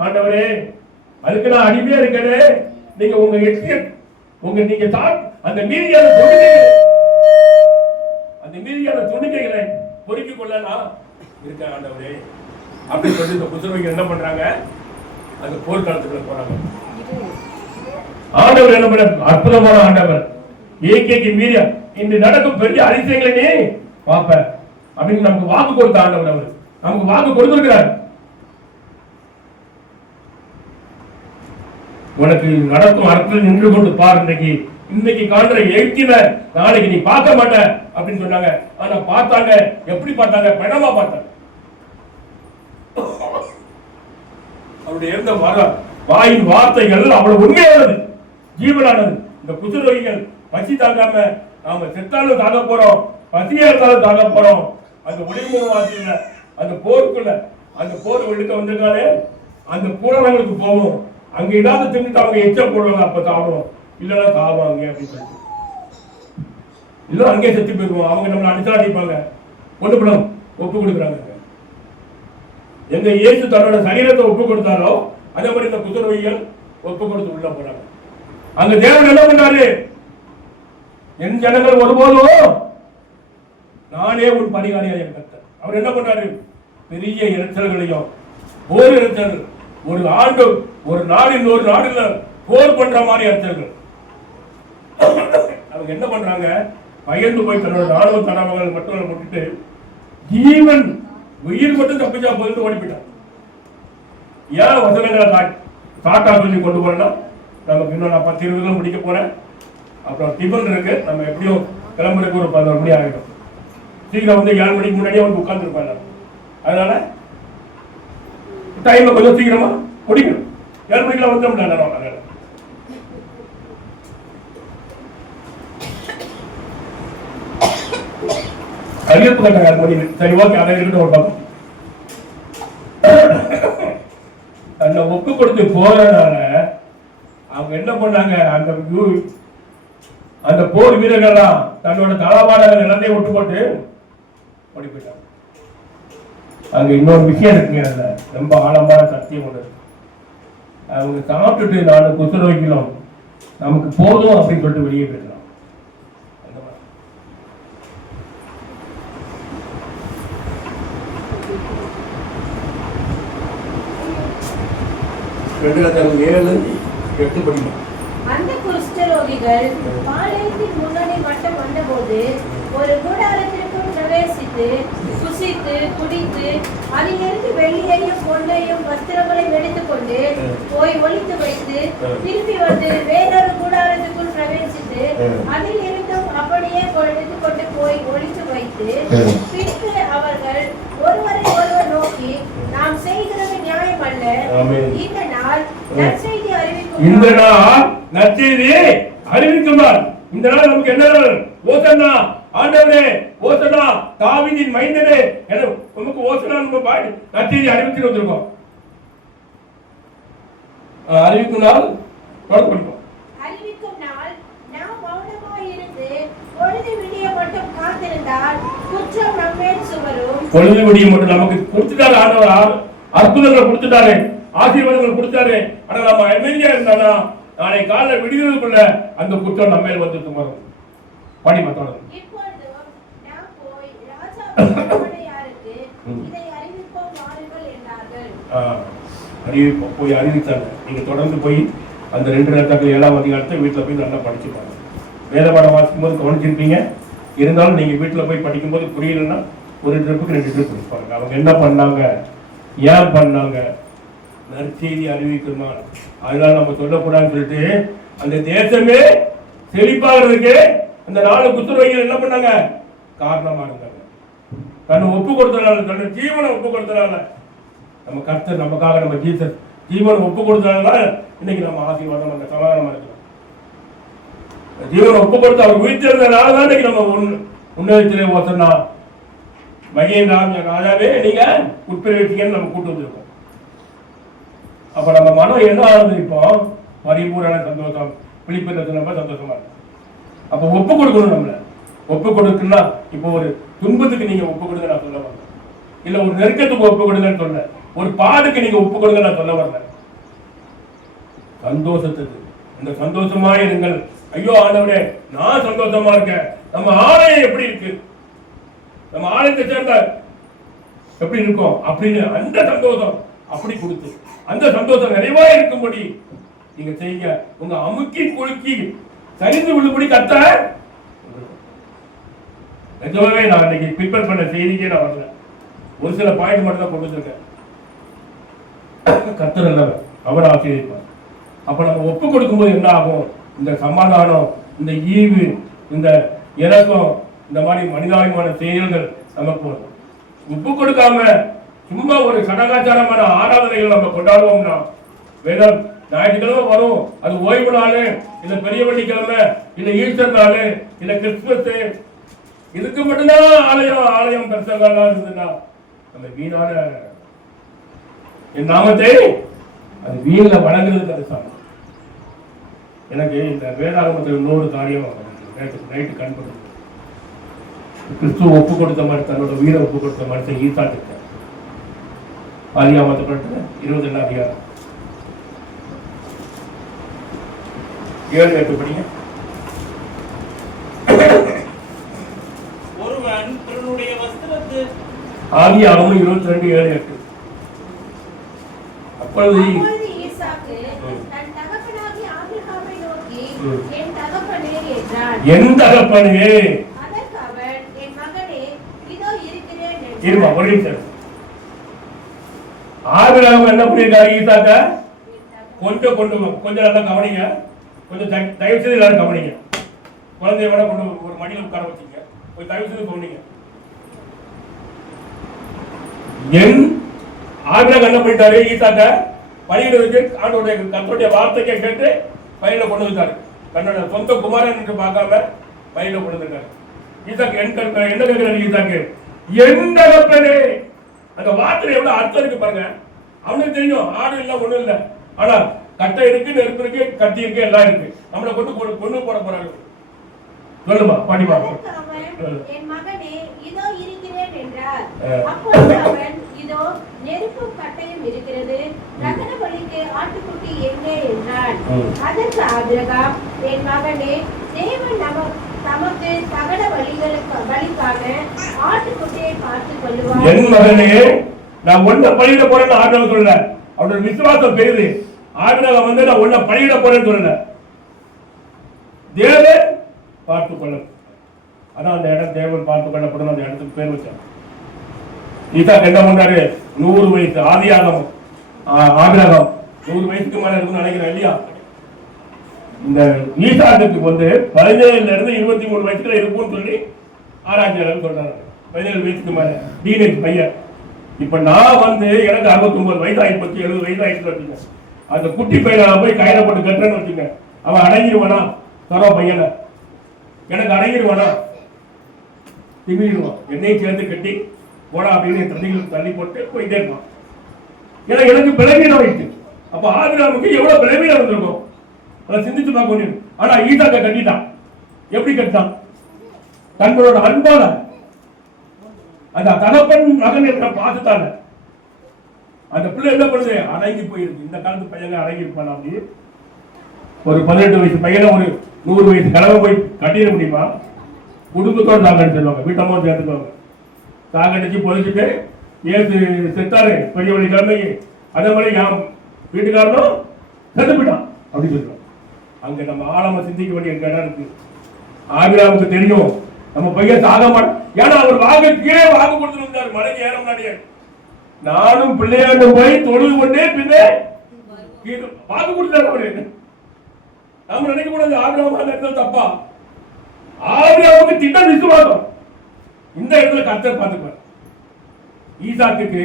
ஆண்டவரே, அதுக்கு நான் அடிமையா இருக்கிறேன். நீங்க உங்க எச்சில் நீங்க அந்த மீதியான துணிக்கைகளை பொறுக்கிக் கொள்ளலாம் இருக்க ஆண்டவரே அப்படின்னு சொல்லி இந்த குதிரைகள் என்ன பண்றாங்க, அந்த போர்க்காலத்துக்குள்ள போறாங்க. ஆண்டவர் என்ன பண்ண அற்புதமான ஆண்டவர், ஏகேக்கு மீறிய இன்று நடக்கும் பெரிய அதிசயங்களை நீ பாப்ப அப்படின்னு நமக்கு வாக்கு கொடுத்த ஆண்டவர். அவர் நமக்கு வாக்கு கொடுத்திருக்கிறார். உனக்கு நடக்கும் அர்த்தம் நின்று கொண்டு பாரு, இன்னைக்கு காண்ற எழுத்தின நாளைக்கு நீ பார்க்க மாட்ட அப்படின்னு சொன்னாங்க. ஆனா பார்த்தாங்க. எப்படி பார்த்தாங்க? பணமா பார்த்தாங்க. அவருடைய இருந்த வாயின் வார்த்தைகள் அவ்வளவு உண்மையானது, ஜீவனானது. இந்த குதிரைகள் பசி தாங்காம நாம செத்தாலும் தாங்க போறோம், பசியா இருந்தாலும் தாங்க போறோம். அந்த ஒளிமுகவாசியில அந்த போருக்குள்ள அந்த போர் எடுக்க வந்திருக்காலே அந்த பூரணங்களுக்கு போவோம். அங்க ஏதாவது தின்னுட்டு அவங்க எச்சம் போடுவாங்க, அப்ப சாப்பிடுவோம். இல்லைன்னா சாவாங்க அப்படின்னு சொல்லிட்டு இல்ல அங்கே செத்து போயிருவோம். அவங்க நம்மளை அடிச்சா அடிப்பாங்க, கொண்டு படம் ஒப்பு கொடுக்குறாங்க. எங்க இயேசு தன்னோட சரீரத்தை ஒப்பு கொடுத்தாரோ அதே மாதிரி இந்த குதிரைகள் ஒப்பு கொடுத்து உள்ள போறாங்க. அங்க தேவன் என்ன பண்றாரு, என் ஜனங்கள் ஒருபோதும் நானே உன் பரிகாரியாக கர்த்தர். அவர் என்ன பண்றாரு, பெரிய இறைச்சல்களையும் போர் இறைச்சல், ஒரு ஆண்டு ஒரு நாடு ஒரு நாடுல போர் பண்ற மாதிரி இறைச்சல்கள். அவங்க என்ன பண்றாங்க, பயந்து போய் தன்னோட ராணுவ தடவங்கள் மட்டும் போட்டுட்டு ஜீவன் உயிர் மட்டும் தப்பிச்சா போயிட்டு ஓடி போயிட்டான். ஏன் வசனங்களை காட்டா சொல்லி கொண்டு போறேன்னா, நமக்கு இன்னும் நான் 10 20 முடிக்க போறேன். அப்புறம் டிபன் இருக்கு, நம்ம எப்படியும் கிளம்புறதுக்கு ஒரு 11 மணி ஆகிடும். சீக்கிரம் வந்து 7 மணிக்கு முன்னாடியே வந்து உட்கார்ந்துருப்பாங்க. அதனால டைம் கொஞ்சம் சீக்கிரமா முடிக்கணும். 7 மணிக்கெல்லாம் வந்து அதனால கையெழுத்து கட்ட 7 மணி. சரி, ஓகே, அதை இருக்கட்டும். ஒரு பக்கம் அந்த ஒப்பு கொடுத்து போறதுனால அவங்க என்ன பண்ணாங்க, அந்த போர் வீரர்கள்லாம் தன்னோட தளவாடங்கள் எல்லாத்தையும் ஒட்டு போட்டு ஓடி போயிட்டாங்க. அங்க இன்னொரு விஷயம் இருக்குங்க, அதுல ரொம்ப ஆழமான சத்தியம் ஒன்று. அவங்க சாப்பிட்டுட்டு 4 குதிரைகளும் நமக்கு போதும் அப்படின்னு சொல்லிட்டு வெளியே போயிடலாம். அந்த குஷ்டரோகிகள் பாளையத்தின் முன்னணி மட்டும் வந்தபோது ஒரு கூடாரத்திற்குள் பிரவேசித்து புசித்து குடித்து அதிலிருந்து வெள்ளியையும் பொன்னையும் வஸ்திரங்களையும் எடுத்துக்கொண்டு போய் ஒளித்து வைத்து திரும்பி வந்து வேறொரு கூடாரத்துக்குள் பிரவேசித்து அதில் இருந்தும் அப்படியே எடுத்துக்கொண்டு போய் ஒளித்து வைத்து பின்பு அவர்கள் ஒருவரை ஒருவர் நோக்கி, நாம் செய்கிறது நியாயம் அல்ல, இந்த நாள் நற்செய்தி அறிவிக்கும் நாள். இந்த நாள் நமக்கு என்ன நாள்? ஓசன்னா, ஆண்டவரே ஓசன்னா, தாவீதின் மைந்தனே, நமக்கு ஓசன்னா நற்செய்தி அறிவித்து வந்திருக்கோம். அறிவிக்கும் நாள் படிப்போம். அறிவிக்கும் நாள் நாம் மௌனமாய் இருந்து பொழுது விடிய மட்டும் காத்திருந்தால் குற்றம் நம்மேல் சுமரும். பொழுது விடிய மட்டும் நமக்கு கொடுத்துட்டாரு ஆண்டவர், அற்புதங்களை கொடுத்துட்டாரு, ஆசீர்வாதங்கள் கொடுத்தாரு. ஆனா நம்ம அமைதியா இருந்தானா நாளை காலைல விடுதலுக்குள்ள அந்த குற்றம் நம்ம மேல் வந்து சுமரும். படி மத்தோட இப்பொழுது நாம் போய் ராஜாவின் அரண்மனையாருக்கு இதை அறிவிப்போம் வாருங்கள் என்றார்கள். அறிவிப்போம் போய் அறிவித்தாங்க. நீங்க தொடர்ந்து போய் அந்த 2 ரத்தங்கள் 7ஆம் அதிகாரத்தை வீட்டுல போய் நல்லா படிச்சுப்பாங்க. வேதபாடம் வாசிக்கும் போது கவனிச்சிருப்பீங்க. இருந்தாலும் நீங்க வீட்டுல போய் படிக்கும் போது புரியலன்னா ஒரு ட்ரிப்புக்கு 2 ட்ரிப் படிப்பாங்க. அவங்க என்ன பண்ணாங்க, ஏன் பண்ணாங்க, நற்செய்தி அறிவிக்கணும். அதனால நம்ம சொல்லக்கூடாதுன்னு சொல்லிட்டு அந்த தேசமே செழிப்பாகிறதுக்கு அந்த 4 குதிரைகள் என்ன பண்ணாங்க, காரணமா இருந்தாங்க. தன்னை ஒப்பு கொடுத்தனால, தன்னை ஜீவனை ஒப்பு கொடுத்தனால, நம்ம கர்த்தர் நமக்காக நம்ம ஜீசஸ் ஜீவனை ஒப்பு கொடுத்தனால இன்னைக்கு நம்ம ஆசீர்வாதம் அந்த சமாதானமா இருக்கிறோம். ஜீவனை ஒப்பு கொடுத்து அவர் உயிர்த்திருந்தனால தான் இன்னைக்கு நம்ம உன்னதத்திலே ஓசன்னா மகேந்திராம் ராஜாவே நீங்க உட்பிரவேசிங்கன்னு நம்ம கூட்டு வந்திருக்கோம். அப்ப நம்ம மனம் என்ன ஆனது, இப்போ பரிபூரண சந்தோஷம். பிலிப்பியத்துல ரொம்ப சந்தோஷமா இருக்கு. அப்ப ஒப்பு கொடுக்கணும். நம்மள ஒப்பு கொடுக்கலாம். இப்போ ஒரு துன்பத்துக்கு நீங்க ஒப்பு கொடுங்க நான் சொல்ல வரல, இல்ல ஒரு நெருக்கத்துக்கு ஒப்பு கொடுங்கன்னு சொல்ல, ஒரு பாடுக்கு நீங்க ஒப்பு கொடுங்க நான் சொல்ல வரல. சந்தோஷத்துக்கு இந்த சந்தோஷமா இருங்கள். ஐயோ ஆண்டவரே நான் சந்தோஷமா இருக்கேன். நம்ம ஆலயம் எப்படி இருக்கு, நம்ம ஆலயத்தை சேர்ந்த எப்படி இருக்கும் அப்படின்னு அந்த சந்தோஷம் அப்படி கொடுத்து அந்த சந்தோஷம் நிறைவா இருக்கும்படி நீங்க செய்யுங்க. உங்க அமுக்கி குலுக்கி சரிந்து விழும்படி கத்த நிஜமாவே நான் இன்னைக்கு ப்ரிப்பேர் பண்ண செய்திக்கே நான் வரல. ஒரு சில பாயிண்ட் மட்டும் தான் கொண்டு வந்திருக்கேன். கர்த்தர் நல்லவர், அவர் ஆசீர்வதிப்பார். அப்ப நம்ம ஒப்பு கொடுக்கும்போது என்ன ஆகும்? இந்த சமாதானம், இந்த ஈவு, இந்த இறக்கம், இந்த மாதிரி மனிதாபிமான செயல்கள் நமக்கு வரும். ஒப்பு கொடுக்காம சும்மா ஒரு சடங்காச்சாரமான ஆராதனைகள் நம்ம கொண்டாடுவோம்னா, வேதம் ஞாயிற்றுக்கிழமை வரும், அது ஓய்வு நாள், இல்ல பெரிய வெள்ளிக்கிழமை, இல்ல ஈஸ்டர் நாள், இல்ல கிறிஸ்துமஸ், இதுக்கு மட்டும்தான் ஆலயம் பிரசங்கம்லாம் இருந்ததுன்னா நம்ம வீணான என் நாமத்தை அது வீணல வணங்குறது அரசாங்கம். எனக்கு இந்த வேதாகமத்தில் இன்னொரு காரியம் நைட்டு கண்படுது. கிறிஸ்துவ ஒப்பு கொடுத்த மாதிரி தன்னோட வீர ஒப்பு கொடுத்த மாதிரி ஈசாக்கு இருக்க ஆதியாமத்தை 22 அதிகாரம் 7-8 படிங்க. ஒருவன் தன்னுடைய வஸ்திரத்து ஆதியாகமம் 22:7-8. அப்பொழுது ஈசாக்கு தன் தகப்பனாகிய ஆபிரகாமை நோக்கி, என் தகப்பனே என்றான். என் தகப்பனே. அதற்கு அவன், என் மகனே, இதோ இருக்கிறேன் என்றான். இருமா ஒரு நிமிஷம். ஆபிரகாம் என்ன பண்ணிருக்காரு? ஈசாக்க கொஞ்சம் நல்லா கவனிங்க. கொஞ்சம் தயவு செய்து எல்லாரும் கவனிங்க. குழந்தைய விட கொண்டு ஒரு மடியில் உட்கார வச்சுங்க. ஒரு தயவு செய்து கவனிங்க. என் ஆபிரகாம் என்ன பண்ணிட்டாரு? ஈசாக்க பலியிட வச்சு ஆண்டோடைய கர்த்தருடைய வார்த்தையை கேட்டு பயில கொண்டு வந்தாரு. தன்னோட சொந்த குமாரன் என்று பார்க்காம பயில கொண்டு வந்தாரு. ஈசாக்கு என்ன கேட்கிறாரு? ஈசாக்கு என் தகப்பனே. அந்த வார்த்தை எவ்வளவு அர்த்தம் இருக்கு பாருங்க. அவனுக்கு தெரியும் ஆடு இல்ல ஒண்ணும் இல்ல, ஆனா கட்டை இருக்கு, நெருப்பு இருக்கு, கத்தி இருக்கு, எல்லாம் இருக்கு. நம்மளை கொண்டு போட போறாரு. சொல்லுமா பாடிமா. என் மகனே, இதோ இருக்கிறேன் என்றார். அப்பொழுது அவன், இதோ நெருப்பும் கட்டையும் இருக்கிறது, தகன பலிக்கு ஆட்டுக்குட்டி எங்கே என்றான். அதற்கு ஆபிரகாம், என் மகனே, தேவன் தமக்கு தகன பலிக்கான ஆட்டுக்குட்டியை பார்த்துக் கொள்ளுவார். என் மகனே, நான் ஒன்ன பலியிட போறேன்னு ஆபிரகாம் சொல்லல. அவரோட விசுவாசம் பெரிது. ஆபிரகாம் வந்து நான் ஒன்ன பலியிட போறேன்னு சொல்லல, தேவன் பார்த்துக் கொள்ள. அதான் அந்த இடம் தேவன் பார்த்துக் கொள்ளப்படும் அந்த இடத்துக்கு பேர் வச்சான். ஈசாக்கு என்ன பண்றாரு? 100 வயசு. ஆதியாகமம் ஆபிரகாம் 100 வயசுக்கு மேல இருக்குன்னு நினைக்கிறேன் இல்லையா? இந்த ஈசாக்குக்கு வந்து 17 இருந்து 23 வயசுல இருக்கும்னு சொல்லி ஆராய்ச்சியாளர் சொல்றாங்க. 17 வயசுக்கு மேல டீனேஜ் பையன். இப்ப நான் வந்து எனக்கு 69 வயசு ஆயிப்போச்சு, 70 வயசு ஆயிடுச்சு வச்சுங்க. அந்த குட்டி பையனை போய் கையில போட்டு கட்டுறேன்னு வச்சுங்க, அவன் அடங்கிடுவானா? தர பையனை எனக்கு அடங்கிடுவானா? திமிடுவான். என்னையும் சேர்ந்து கட்டி போடா அப்படின்னு தண்ணிகளுக்கு தள்ளி போட்டு போயிட்டே இருப்பான். ஏன்னா எனக்கு பலவீனம் ஆயிடுச்சு. அப்ப ஆபிரகாமுக்கு எவ்வளவு பலவீனம் இருந்திருக்கும் அதை சிந்திச்சு பார்க்க முடியும். ஆனா ஈசாக்க கட்டிட்டான். எப்படி கட்டினான்? தங்களோட அன்பான அந்த தகப்பன் மகன் என்ற பாசத்தால அந்த பிள்ளை என்ன பண்ணுது? அடங்கி போயிருக்கு. இந்த காலத்து பையங்க அடங்கி இருப்பான். அப்படி ஒரு 18 வயசு பையனை ஒரு 100 வயசு கலவை போய் கட்டிட முடியுமா? குடும்பத்தோட சாகடிச்சிருவாங்க, வீட்டம்மா சேர்த்துக்குவாங்க. சாகடிச்சு பொழிச்சுட்டு ஏசு செத்தாரு பெரிய வழி கிழமைக்கு. அதே மாதிரி என் வீட்டுக்காரனும் செத்து போயிட்டான் அப்படின்னு சொல்லுவாங்க. அங்க நம்ம ஆழமா சிந்திக்க வேண்டிய இடம் இருக்கு. ஆபிரகாமுக்கு தெரியும் நம்ம பையன் சாக மாட்டோம். ஏன்னா அவர் வாக்குக்கே வாக்கு கொடுத்துருந்தாரு. மலைக்கு ஏற முன்னாடியே நானும் பிள்ளையாண்டு போய் தொழுது கொண்டே பின்னே வாக்கு கொடுத்தாரு அவரு. நாம நினைக்க கூடாது ஆபிரகாம் தப்பா. ஆபிரகாமுக்கு திட்டம் விசுவாசம். இந்த இடத்துல கர்த்தர் பார்த்துப்பார். ஈசாக்குக்கு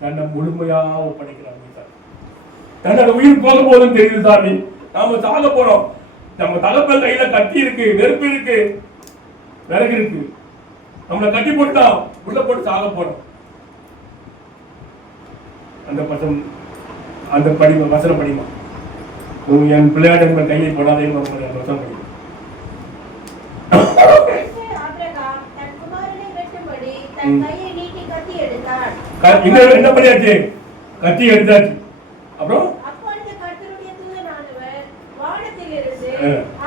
தன்னை முழுமையா ஒப்படைக்கிறார். தன்னோட உயிர் போக போதுன்னு தெரியுது சாமி, நாம சாக போறோம். நம்ம தகப்பன் கையில கத்தி இருக்கு, நெருப்பு இருக்கு, விறகு இருக்கு. நம்மளை கட்டி போட்டா உள்ள போட்டு சாக போறோம். அந்த பசம் அந்த படிமா வசன படிமா என் பிள்ளையாட கையை போடாதே வசனம் படிமா. தன் கையை நீட்டி கத்தி எடுத்தான். என்ன பண்ணியாச்சு? கத்தி எடுத்தாச்சு. அப்புறம் அப்பொழுது கர்த்தருடைய தூதனானவர் வானத்திலிருந்து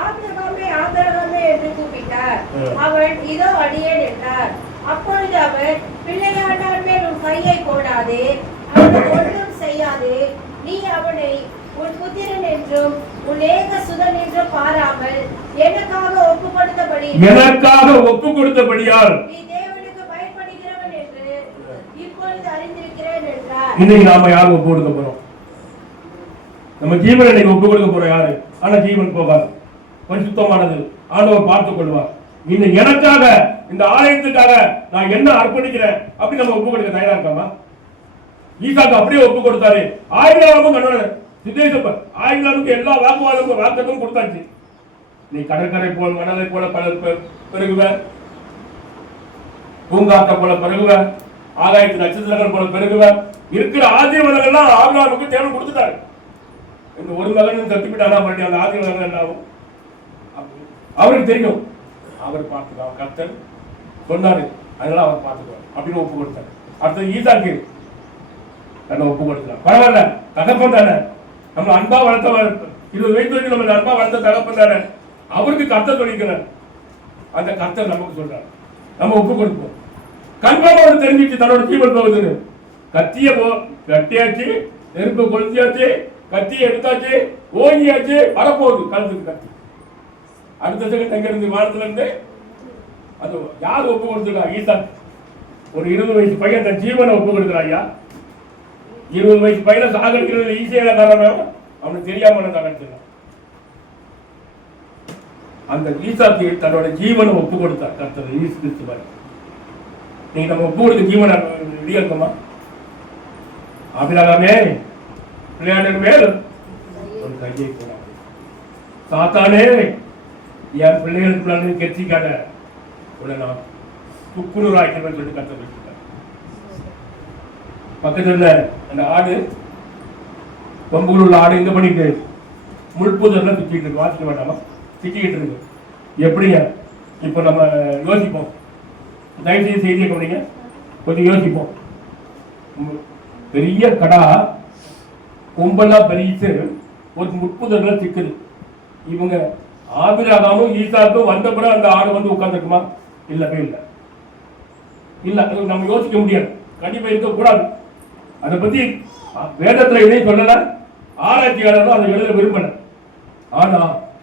ஆபிரகாமே ஆபிரகாமே என்று கூப்பிட்டார். அவன் இதோ அடியேன் என்றார். அப்பொழுது அவர், பிள்ளையாண்டான் மேல் உன் கையை போடாதே, அவனை ஒன்றும் செய்யாதே, நீ அவனை உன் புத்திரன் என்றும் உன் ஏக சுதன் என்றும் பாராமல் எனக்காக ஒப்பு கொடுத்தபடியால் நீ தேவனுக்கு பயப்படுகிறவன் என்று இப்பொழுது அறிந்திருக்கிறேன் என்றார். இன்னைக்கு நாம யாரும் ஒப்பு கொடுக்க போறோம்? நம்ம ஜீவனை இன்னைக்கு ஒப்பு கொடுக்க போறோம். யாரு? ஆனா ஜீவன் போகாது, பரிசுத்தமானது, ஆண்டவர் பார்த்துக் கொள்வார். இன்னும் எனக்காக, இந்த ஆலயத்துக்காக நான் என்ன அர்ப்பணிக்கிறேன் அப்படி நம்ம ஒப்பு கொடுக்க தயாரா இருக்காமா? ஈசாக்கு அப்படியே ஒப்பு கொடுத்தாரு. ஆயிரம் சித்தேசப்பர் ஆயிரமுக்கு எல்லா வாக்குவாதமும் வாக்கத்தும் கொடுத்தாச்சு. நீ கடற்கரை போல் மணலை போல பெருகுவ, பூங்காற்றை போல பெருகுவ, ஆகாயத்து நட்சத்திரங்கள் போல பெருகுவ. இருக்கிற ஆசீர்வாதங்கள்லாம் ஆபிரகாமுக்கு தேவன் கொடுத்துட்டாரு. இந்த ஒரு மகன் தத்துப்பிட்டானா பண்ணி அந்த ஆசீர்வாதங்கள் என்ன ஆகும்? அவருக்கு தெரியும். அவர் பார்த்துக்கலாம், கர்த்தர் சொன்னாரு, அதெல்லாம் அவர் பார்த்துக்குவார் அப்படின்னு ஒப்பு கொடுத்தாரு. அடுத்தது ஈசாக்கு தன்னை ஒப்பு கொடுத்தார். பரவாயில்ல, தகப்பன் தானே, நம்ம அன்பா வளர்த்தவர், 20 வயசு வரைக்கும் நம்ம அன்பா வளர்த்த தகப்பன் தானே, அவருக்கு கர்த்தர் சொல்லிக்கிறார். அந்த கர்த்தர் நமக்கு சொல்றார், நம்ம ஒப்பு கொடுப்போம். கன்ஃபார்மா அவர் தெரிஞ்சிச்சு தன்னோட ஜீவன் போகுதுன்னு. கட்டியாச்சு, நெருப்பு கொளுத்தியாச்சு, கத்தியை எடுத்தாச்சு, ஓங்கியாச்சு, வரப்போகுது கழுத்துக்கு கத்தி. அடுத்த செகண்ட் எங்க இருந்து? வாரத்துல இருந்து. அது யார் ஒப்பு கொடுத்துருக்கா? ஈசா. ஒரு 20 வயசு பையன் தன் ஜீவனை ஒப்பு கொடுக்குறான். ஐயா, 20 வயசு பையனை சாகடிக்கிறது ஈஸியான காரணம், அவனுக்கு தெரியாம சாகடிச்சிடலாம். அந்த ஈசாக்கு தன்னோட ஜீவனை ஒப்பு கொடுத்தார் கர்த்தர் இயேசு கிறிஸ்து. நீங்க நம்ம ஒப்பு கொடுத்த ஜீவனை ரெடியா இருக்கோமா? ஆபிரகாமே பிள்ளையாண்ட மேல் ஒரு கையை போடாது. சாத்தானே என் பிள்ளைகளுக்கு கெச்சிக்காத உடனே துக்குநூறு ஆய்க்கிறேன்னு சொல்லிட்டு கர்த்தர் வச்சுட்டார். பக்கத்துல அந்த ஆடு, கொம்புகள் உள்ள ஆடு எங்க பண்ணிட்டு முள்புதர்ல சுத்திட்டு இருக்கு. வாசிக்க வேண்டாமா? சுத்திக்கிட்டு இருக்கு. எப்படிங்க? இப்ப நம்ம யோசிப்போம். தயவுசெய்து செய்தியை கவனிங்க, கொஞ்சம் யோசிப்போம். பெரிய கடா கொம்பெல்லாம் பறித்து ஒரு முட்புதர்ல சிக்குது. இவங்க ஆபிரகாமும் ஈசாக்கும் வந்த பிறகு அந்த ஆடு வந்து உட்கார்ந்துருக்குமா? இல்லவே இல்லை. இல்ல, நம்ம யோசிக்க முடியாது, கண்டிப்பா இருக்கக்கூடாது. அதை பத்தி வேதத்துல எதையும் சொல்லல, ஆராய்ச்சியாளர்களும் அதை எழுத விரும்பல. ஆனா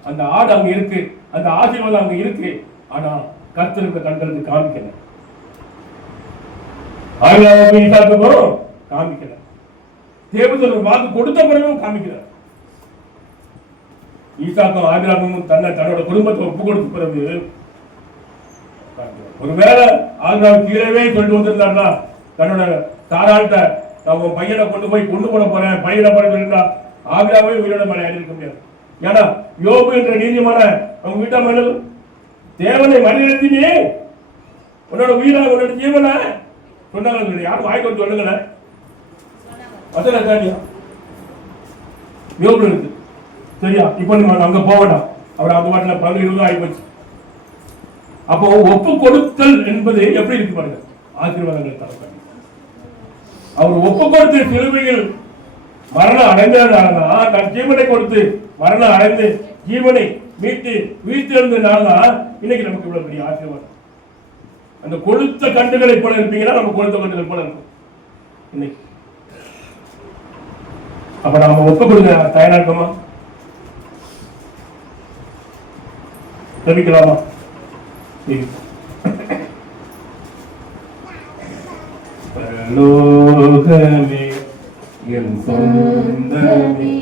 அந்த ஆடு அங்க இருக்கு, அந்த ஆசீர்வாதம் அங்க இருக்கு. ஆனா கர்த்தருக்கு கண்களுக்கு காமிக்கல, காமிக்கல. தேவதூதர் வாக்கு கொடுத்த பிறகும் காமிக்கல. ஈசாக்கும் ஆபிரகாமும் தன்னோட குடும்பத்தை ஒப்பு கொடுத்த பிறகு, ஒருவேளை ஆபிரகாம் கீழவே சொல்லிட்டு வந்திருந்தாருன்னா, தன்னோட தாராள்கிட்ட நான் உன் பையனை கொண்டு போட போறேன், பையனை போட சொல்லிருந்தா ஆபிரகாமே உயிரோட மேலே ஏறி இருக்க முடியாது. ஏன்னா யோபு என்ற நீதிமான அவங்க வீட்டை மேல தேவனை மனிதனே உன்னோட உயிரை, உன்னோட ஜீவனை சொன்னாங்க. யாரும் வாய்க்கு சொல்லுங்கள யோபு இருக்கு சரியா? இப்ப நம்ம அங்க போகலாம். அவர் அந்த வாட்டில 20 ஆகி போச்சு. அப்போ ஒப்பு கொடுத்தல் என்பது எப்படி இருக்கு பாருங்க, ஆசீர்வாதங்கள் தரப்ப. அவர் ஒப்பு கொடுத்து சிலுவையில் மரணம் அடைந்ததுனாலதான், தன் ஜீவனை கொடுத்து மரணம் அடைந்து ஜீவனை மீட்டு வீழ்த்திருந்ததுனாலதான் இன்னைக்கு நமக்கு இவ்வளவு பெரிய ஆசீர்வாதம். அந்த கொளுத்த கண்டுகளை போல இருப்பீங்கன்னா நம்ம கொளுத்த கண்டுகள் போல இருக்கும் இன்னைக்கு. அப்ப நாம ஒப்பு கொடுக்க தயாரா இருக்கோமா? தெரிவிக்கலாமா? பரலோகமே என் சொந்தமே